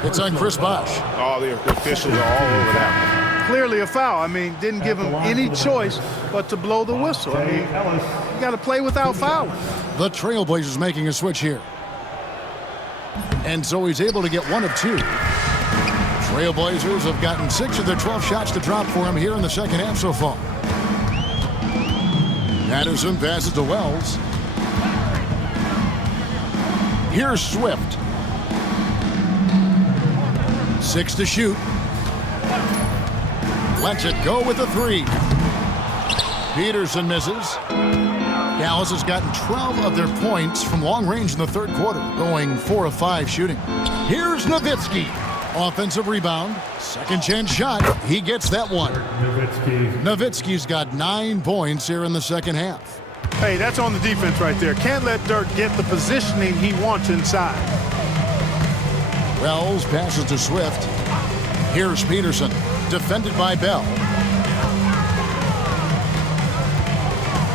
It's on Chris Bosh. Oh, the officials are all over that. Clearly a foul. I mean, didn't give him any choice but to blow the whistle. I mean, you got to play without fouling. The Trailblazers making a switch here. And so he's able to get 1 of 2. Trailblazers have gotten 6 of their 12 shots to drop for him here in the second half so far. Patterson passes to Wells. Here's Swift. 6 to shoot. Lets it go with a 3. Peterson misses. Dallas has gotten 12 of their points from long range in the third quarter, going 4 of 5 shooting. Here's Nowitzki. Offensive rebound. Second chance shot. He gets that one. Nowitzki's got 9 points here in the second half. Hey, that's on the defense right there. Can't let Dirk get the positioning he wants inside. Wells passes to Swift. Here's Peterson. Defended by Bell.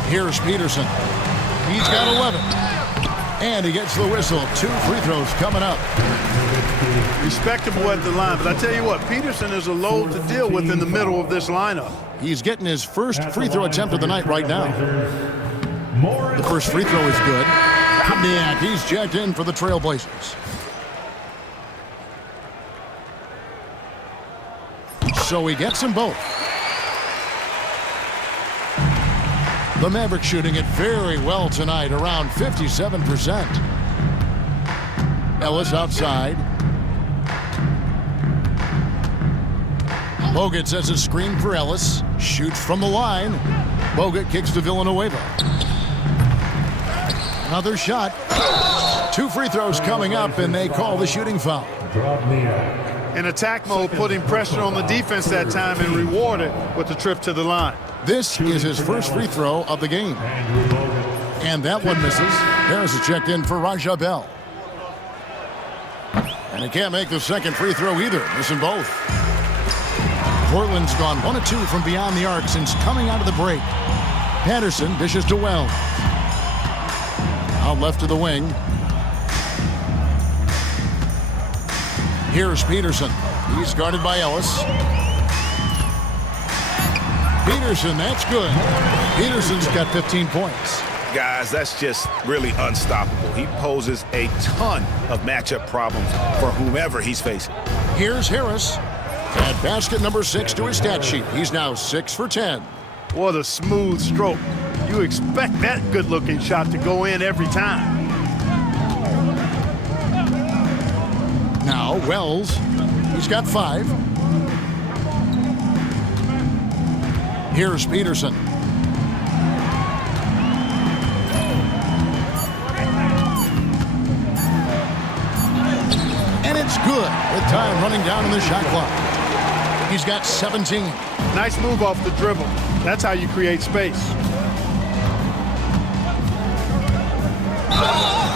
Here's Peterson. He's got 11. And he gets the whistle. 2 free throws coming up. Respectable at the line, but I tell you what, Peterson is a load to deal with in the middle of this lineup. He's getting his first free throw attempt of the night right now. The first free throw is good. Drobniak, he's checked in for the Trailblazers. So he gets them both. The Mavericks shooting it very well tonight, around 57%. Ellis outside. Bogut sets a screen for Ellis. Shoots from the line. Bogut kicks to Villanueva. Another shot. 2 free throws coming up, and they call the shooting foul. In attack mode, putting pressure on the defense that time and rewarded with the trip to the line. This is his first free throw of the game. And that one misses. Harris is checked in for Raja Bell. And he can't make the second free throw either, missing both. Portland's gone 1 of 2 from beyond the arc since coming out of the break. Patterson dishes to Wells. Out left to the wing. Here's Peterson. He's guarded by Ellis. Peterson, that's good. Peterson's got 15 points. Guys, that's just really unstoppable. He poses a ton of matchup problems for whomever he's facing. Here's Harris. Add basket number 6 to his stat sheet. He's now 6 for 10. What a smooth stroke. You expect that good-looking shot to go in every time. Now Wells. He's got 5. Here's Peterson. And it's good with time running down in the shot clock. He's got 17. Nice move off the dribble. That's how you create space.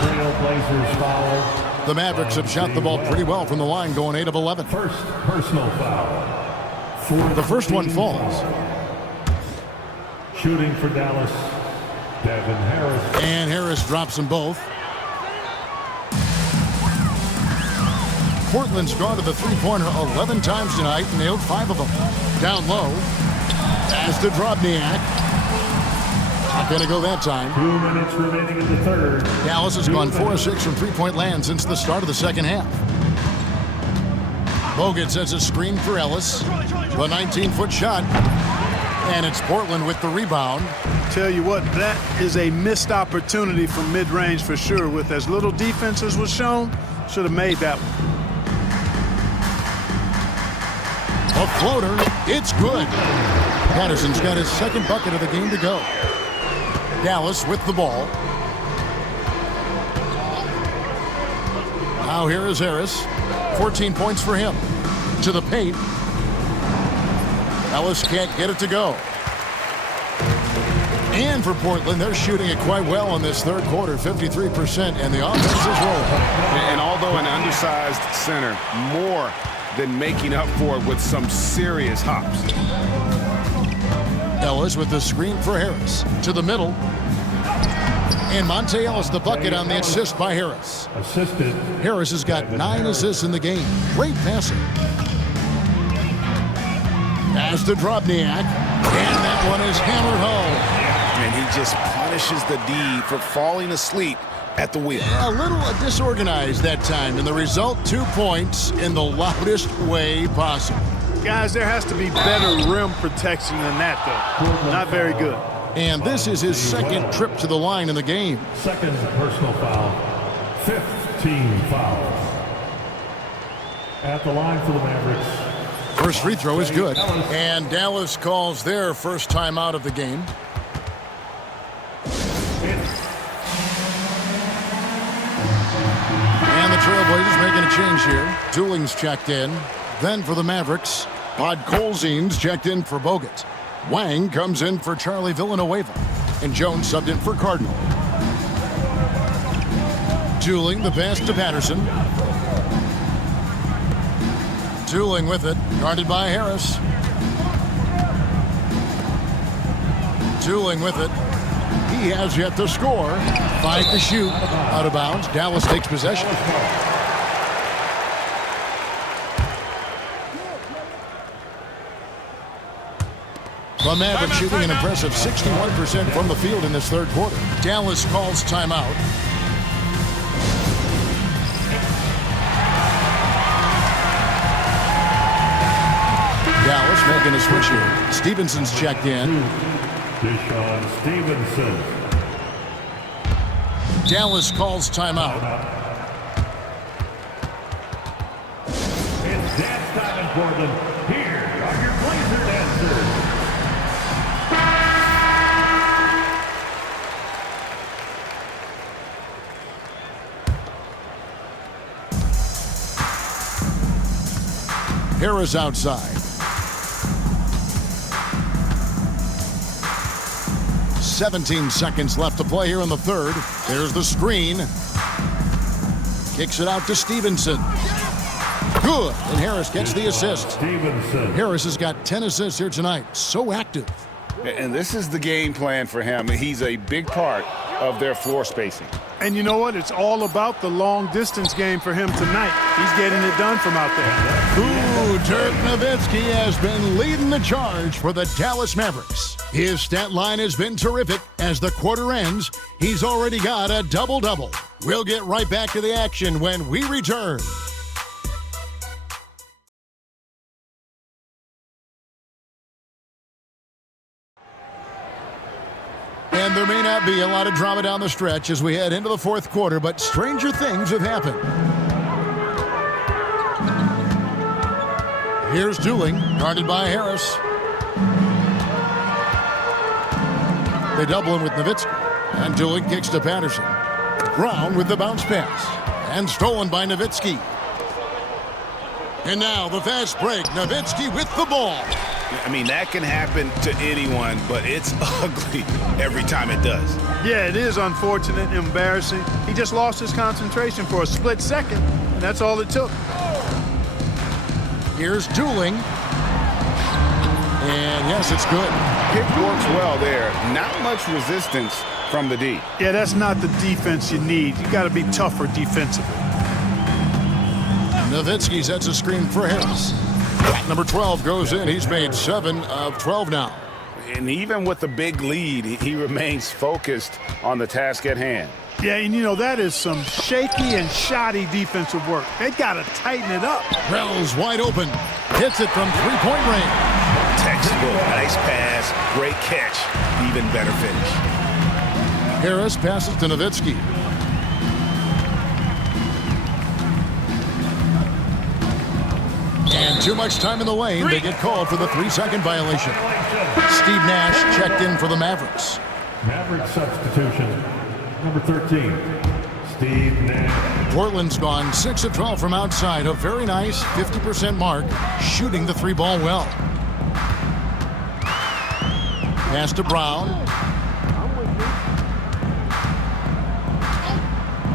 Trailblazers foul. The Mavericks have shot the ball pretty well from the line, going 8 of 11. First personal foul. The first one falls. Shooting for Dallas, Devin Harris. And Harris drops them both. Portland's gone to the three-pointer 11 times tonight and nailed 5 of them. Down low. Pass to Drobniak. Not going to go that time. 2 minutes remaining in the third. Dallas has gone 4 of 6 from three-point land since the start of the second half. Bogut sets a screen for Ellis. The 19-foot shot. And it's Portland with the rebound. Tell you what, that is a missed opportunity from mid-range for sure. With as little defense as was shown, should have made that one. A floater. It's good. Patterson's got his second bucket of the game to go. Dallas with the ball. Now here is Harris. 14 points for him. To the paint. Ellis can't get it to go. And for Portland, they're shooting it quite well in this third quarter, 53%, and the offense is rolling. And although an undersized center, more than making up for it with some serious hops. Ellis with the screen for Harris. To the middle. And Monte Ellis the bucket on the assist by Harris. Assisted. Harris has got 9 assists in the game. Great passing. Pass to Drobniak. And that one is hammered home. And he just punishes the D for falling asleep at the wheel. A little disorganized that time, and the result, 2 points in the loudest way possible. Guys, there has to be better rim protection than that, though. Not very good. And this is his second trip to the line in the game. Second personal foul. 15 fouls. At the line for the Mavericks. First free throw is good. And Dallas calls their first time out of the game. And the Trailblazers making a change here. Dooling's checked in. Then for the Mavericks, Podkolzin's checked in for Bogut. Wang comes in for Charlie Villanueva. And Jones subbed in for Cardinal. Dooling the pass to Patterson. Dooling with it, guarded by Harris. Dooling with it. He has yet to score. 5 to shoot. Out of bounds. Dallas takes possession. The Mavericks shooting an impressive 61% from the field in this third quarter. Dallas calls timeout. Dallas making a switch here. Stevenson's checked in. Deshaun Stevenson. Dallas calls timeout. It's dance time in Portland. Here are your Blazer dancers. Harris outside. 17 seconds left to play here in the third. There's the screen. Kicks it out to Stevenson. Good. And Harris gets the assist. Stevenson. Harris has got 10 assists here tonight. So active. And this is the game plan for him. He's a big part of their floor spacing. And you know what? It's all about the long-distance game for him tonight. He's getting it done from out there. Ooh, Dirk Nowitzki has been leading the charge for the Dallas Mavericks. His stat line has been terrific. As the quarter ends, he's already got a double-double. We'll get right back to the action when we return. And there may not be a lot of drama down the stretch as we head into the fourth quarter, but stranger things have happened. Here's Dooling, guarded by Harris. They double him with Nowitzki. And Dooling kicks to Patterson. Brown with the bounce pass. And stolen by Nowitzki. And now the fast break. Nowitzki with the ball. I mean, that can happen to anyone, but it's ugly every time it does. Yeah, it is unfortunate, embarrassing. He just lost his concentration for a split second, and that's all it took. Here's Dooling. And yes, it's good. Pick works well there. Not much resistance from the D. Yeah, that's not the defense you need. You got to be tougher defensively. Nowitzki sets a screen for Harris. Number 12 goes in. He's made 7 of 12 now. And even with the big lead, he remains focused on the task at hand. Yeah, and you know, that is some shaky and shoddy defensive work. They got to tighten it up. Rel's wide open. Hits it from three-point range. Textbook, nice pass, great catch, even better finish. Harris passes to Nowitzki. And too much time in the lane. They get called for the 3-second violation. Steve Nash checked in for the Mavericks. Maverick substitution. Number 13, Steve Nash. Portland's gone 6 of 12 from outside. A very nice 50% mark, shooting the 3-ball well. Pass to Brown.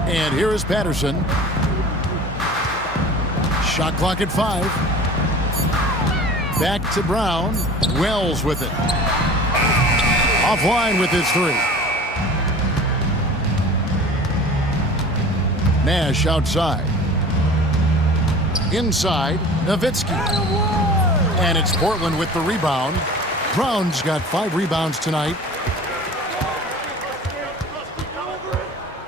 And here is Patterson. Shot clock at 5. Back to Brown. Wells with it. Offline with his 3. Nash outside. Inside, Nowitzki. And it's Portland with the rebound. Brown's got 5 rebounds tonight.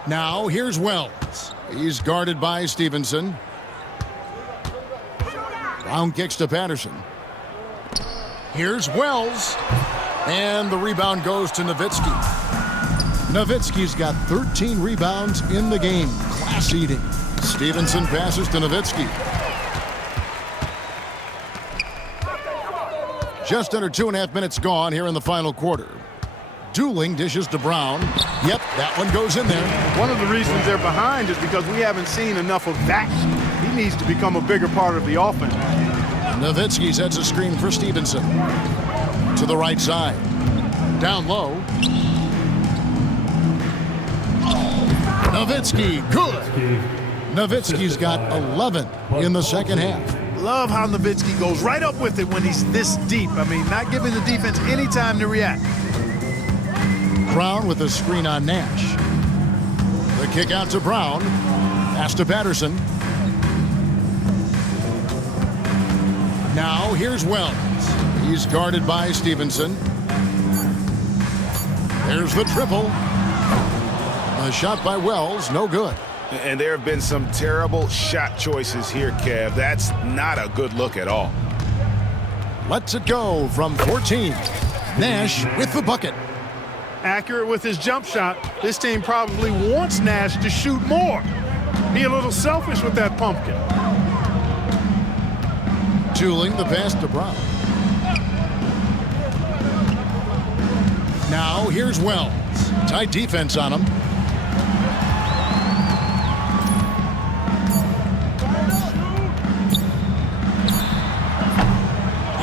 Now here's Wells. He's guarded by Stevenson. Brown kicks to Patterson. Here's Wells. And the rebound goes to Nowitzki. Nowitzki's got 13 rebounds in the game. Class eating. Stevenson passes to Nowitzki. Just under 2.5 minutes gone here in the final quarter. Dooling dishes to Brown. Yep, that one goes in there. One of the reasons they're behind is because we haven't seen enough of that. He needs to become a bigger part of the offense. Nowitzki sets a screen for Stevenson. To the right side. Down low. Nowitzki, good. Nowitzki's got 11 in the second half. Love how Nowitzki goes right up with it when he's this deep. I mean, not giving the defense any time to react. Brown with a screen on Nash. The kick out to Brown. Pass to Patterson. Now here's Wells. He's guarded by Stevenson. There's the triple. A shot by Wells, no good. And there have been some terrible shot choices here, Kev. That's not a good look at all. Lets it go from 14. Nash with the bucket. Accurate with his jump shot. This team probably wants Nash to shoot more. Be a little selfish with that pumpkin. Dooling the pass to Brown. Now here's Wells. Tight defense on him.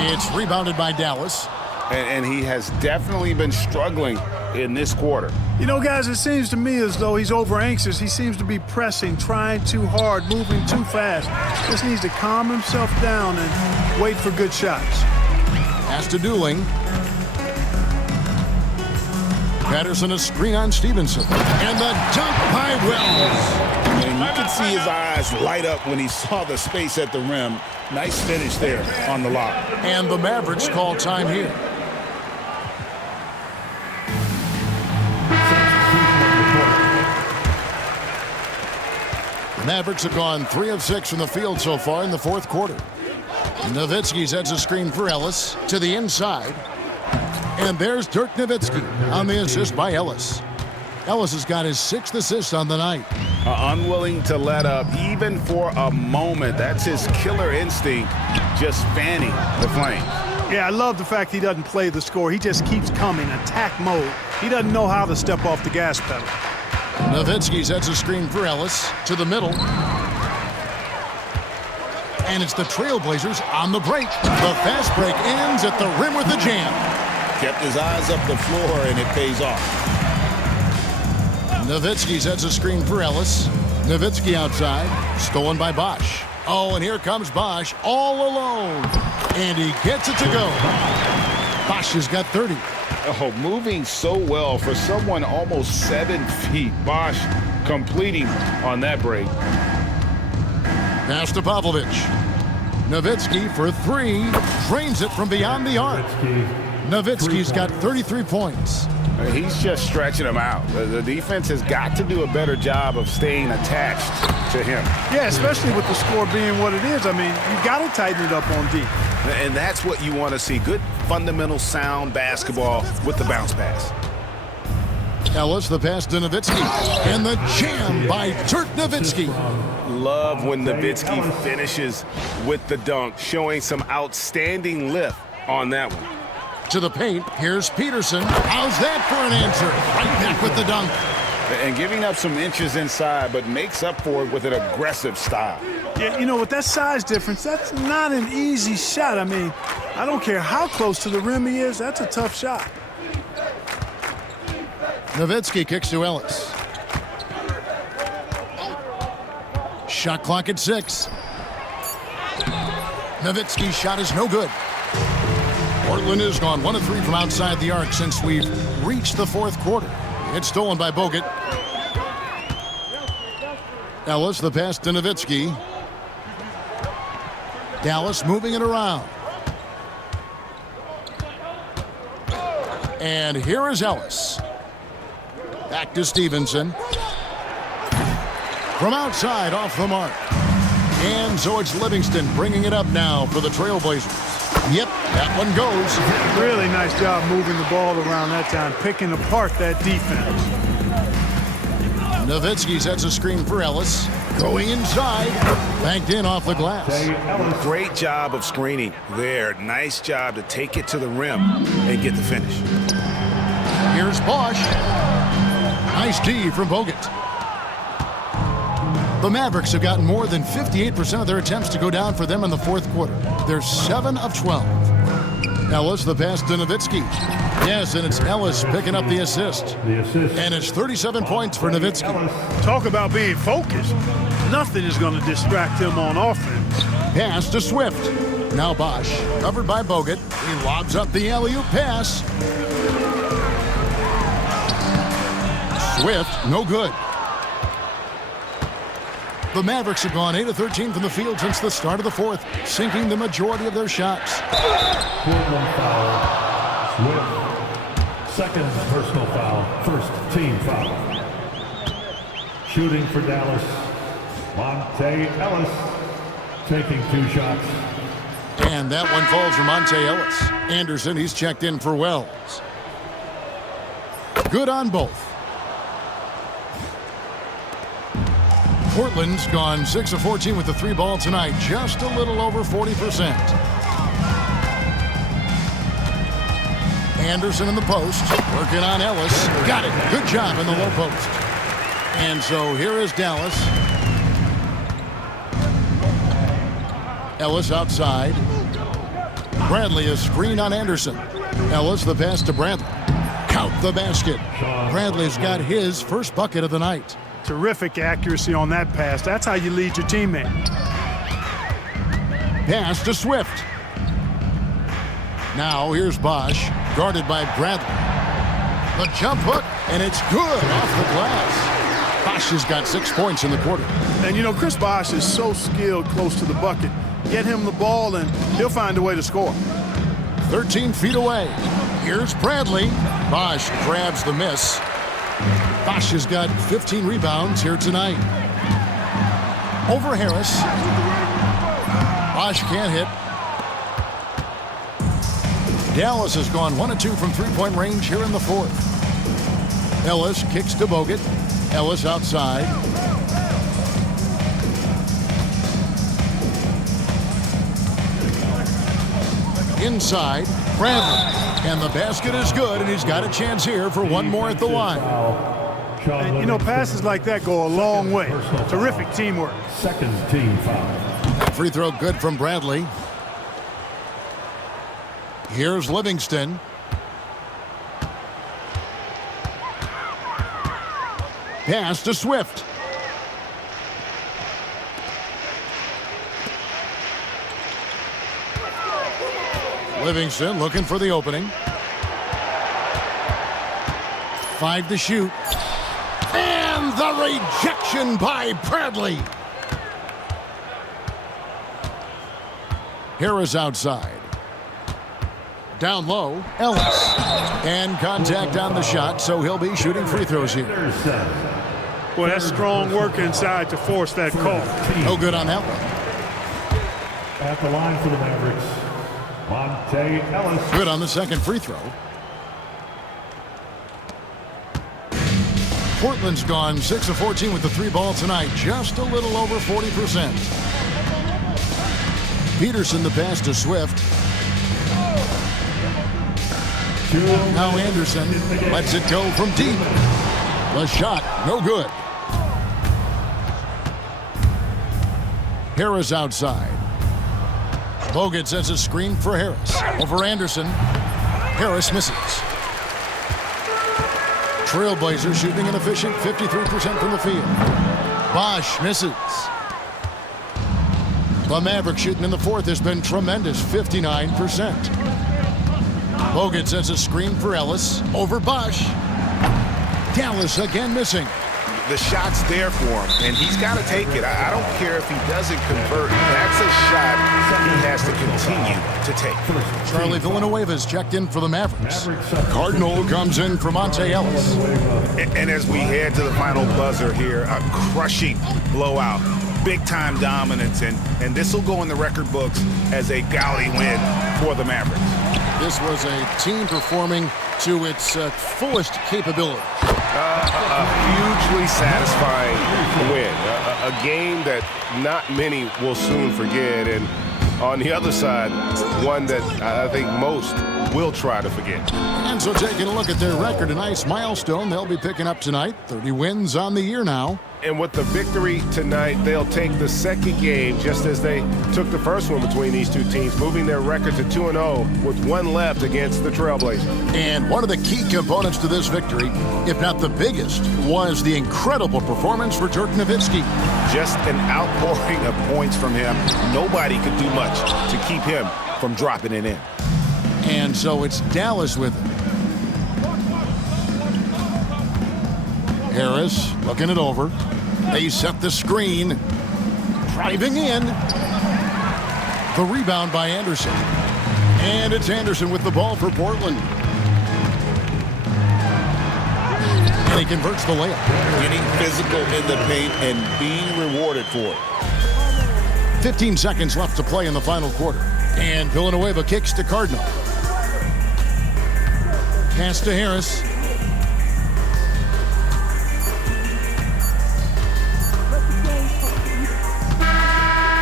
It's rebounded by Dallas. And he has definitely been struggling in this quarter. You know, guys, it seems to me as though he's over anxious. He seems to be pressing, trying too hard, moving too fast. Just needs to calm himself down and wait for good shots. Pass to Dooling. Patterson a screen on Stevenson. And the dunk by Wells. And you could see his eyes light up when he saw the space at the rim. Nice finish there on the lob. And the Mavericks call time here. The Mavericks have gone 3 of 6 from the field so far in the fourth quarter. Nowitzki sets a screen for Ellis to the inside. And there's Dirk Nowitzki on the assist by Ellis. Ellis has got his 6th assist on the night. Unwilling to let up even for a moment. That's his killer instinct, just fanning the flame. Yeah, I love the fact he doesn't play the score. He just keeps coming, attack mode. He doesn't know how to step off the gas pedal. Nowitzki sets a screen for Ellis to the middle. And it's the Trailblazers on the break. The fast break ends at the rim with a jam. Kept his eyes up the floor, and it pays off. Nowitzki sets a screen for Ellis. Nowitzki outside. Stolen by Bosch. Oh, and here comes Bosch all alone. And he gets it to go. Bosch has got 30. Oh, moving so well for someone almost 7 feet. Bosch completing on that break. Pass to Pavlovic. Nowitzki for 3. Drains it from beyond the arc. Nowitzki's got 33 points. He's just stretching him out. The defense has got to do a better job of staying attached to him. Yeah, especially with the score being what it is. I mean, you got to tighten it up on D. And that's what you want to see. Good, fundamental, sound basketball with the bounce pass. Ellis, the pass to Nowitzki. And the jam by Dirk Nowitzki. Love when Nowitzki finishes with the dunk, showing some outstanding lift on that one. To the paint, here's Peterson. How's that for an answer? Right back with the dunk. And giving up some inches inside, but makes up for it with an aggressive style. Yeah, you know, with that size difference, that's not an easy shot. I mean, I don't care how close to the rim he is, that's a tough shot. Nowitzki kicks to Ellis. Shot clock at 6. Nowitzki's shot is no good. Portland has gone 1 of 3 from outside the arc since we've reached the fourth quarter. It's stolen by Bogut. Ellis, the pass to Nowitzki. Dallas moving it around. And here is Ellis. Back to Stevenson. From outside, off the mark. And so it's Livingston bringing it up now for the Trailblazers. Yep, that one goes. Really nice job moving the ball around that time, picking apart that defense. Nowitzki sets a screen for Ellis. Going inside. Banked in off the glass. Great job of screening there. Nice job to take it to the rim and get the finish. Here's Bosch. Nice D from Bogut. The Mavericks have gotten more than 58% of their attempts to go down for them in the fourth quarter. They're 7 of 12. Ellis, the pass to Nowitzki. Yes, and it's Ellis picking up the assist. And it's 37 points for Nowitzki. Talk about being focused. Nothing is going to distract him on offense. Pass to Swift. Now Bosch, covered by Bogut. He lobs up the alley-oop pass. Swift, no good. The Mavericks have gone 8 of 13 from the field since the start of the fourth, sinking the majority of their shots. Portland foul. Swift. Second personal foul. First team foul. Shooting for Dallas. Monte Ellis taking 2 shots. And that one falls for Monte Ellis. Anderson, he's checked in for Wells. Good on both. Portland's gone 6 of 14 with the 3-ball tonight, just a little over 40%. Anderson in the post, working on Ellis. Got it. Good job in the low post. And so here is Dallas. Ellis outside. Bradley a screen on Anderson. Ellis the pass to Bradley. Count the basket. Bradley's got his first bucket of the night. Terrific accuracy on that pass. That's how you lead your teammate. Pass to Swift. Now here's Bosch, guarded by Bradley. The jump hook, and it's good off the glass. Bosch has got 6 points in the quarter. And you know, Chris Bosch is so skilled close to the bucket. Get him the ball, and he'll find a way to score. 13 feet away. Here's Bradley. Bosch grabs the miss. Bosch has got 15 rebounds here tonight. Over Harris. Bosch can't hit. Dallas has gone 1 of 2 from three-point range here in the fourth. Ellis kicks to Bogut. Ellis outside. Inside, Bradley. And the basket is good, and he's got a chance here for one more at the line. And, you know, passes like that go a long way. Terrific teamwork. Second team foul. Free throw good from Bradley. Here's Livingston. Pass to Swift. Livingston looking for the opening. 5 to shoot. And the rejection by Bradley. Harris outside. Down low, Ellis. And contact on the shot, so he'll be shooting free throws here. Boy, that's strong work inside to force that call. No good on that one. At the line for the Mavericks, Monte Ellis. Good on the second free throw. Portland's gone 6 of 14 with the 3-ball tonight, just a little over 40%. Peterson the pass to Swift. Now Anderson lets it go from deep. The shot, no good. Harris outside. Bogut sets a screen for Harris. Over Anderson. Harris misses. Trailblazers shooting an efficient 53% from the field. Bosch misses. The Mavericks shooting in the fourth has been tremendous, 59%. Bogut sets a screen for Ellis. Over Bosch. Dallas again missing. the shot's there for him, and he's got to take it. I don't care if he doesn't convert. That's a shot he has to continue to take. Charlie Villanueva's checked in for the Mavericks. Cardinal comes in for Monte Ellis. And as we head to the final buzzer here, a crushing blowout. Big-time dominance, and this will go in the record books as a gaudy win for the Mavericks. This was a team performing to its fullest capability. A hugely satisfying win. A game that not many will soon forget, and on the other side, one that I think most will try to forget. And so taking a look at their record, a nice milestone they'll be picking up tonight. 30 wins on the year now. And with the victory tonight, they'll take the second game just as they took the first one between these two teams, moving their record to 2-0 with one left against the Trailblazers. And one of the key components to this victory, if not the biggest, was the incredible performance for Dirk Nowitzki. Just an outpouring of points from him. Nobody could do much to keep him from dropping it in. And so it's Dallas with it. Harris looking it over. They set the screen. Driving in. The rebound by Anderson. And it's Anderson with the ball for Portland. And he converts the layup. Getting physical in the paint and being rewarded for it. 15 seconds left to play in the final quarter. And Villanueva kicks to Cardinal. Pass to Harris.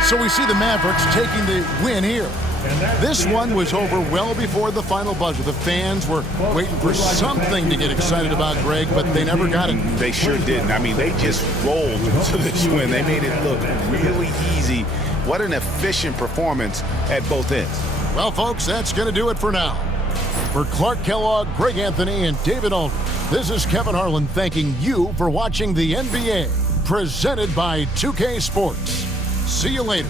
So we see the Mavericks taking the win here. This one was over well before the final buzzer. The fans were waiting for something to get excited about, Greg, but they never got it. They sure didn't. I mean, they just rolled to this win. They made it look really easy. What an efficient performance at both ends. Well, folks, that's going to do it for now. For Clark Kellogg, Greg Anthony, and David Aldridge, this is Kevin Harlan thanking you for watching the NBA, presented by 2K Sports. See you later.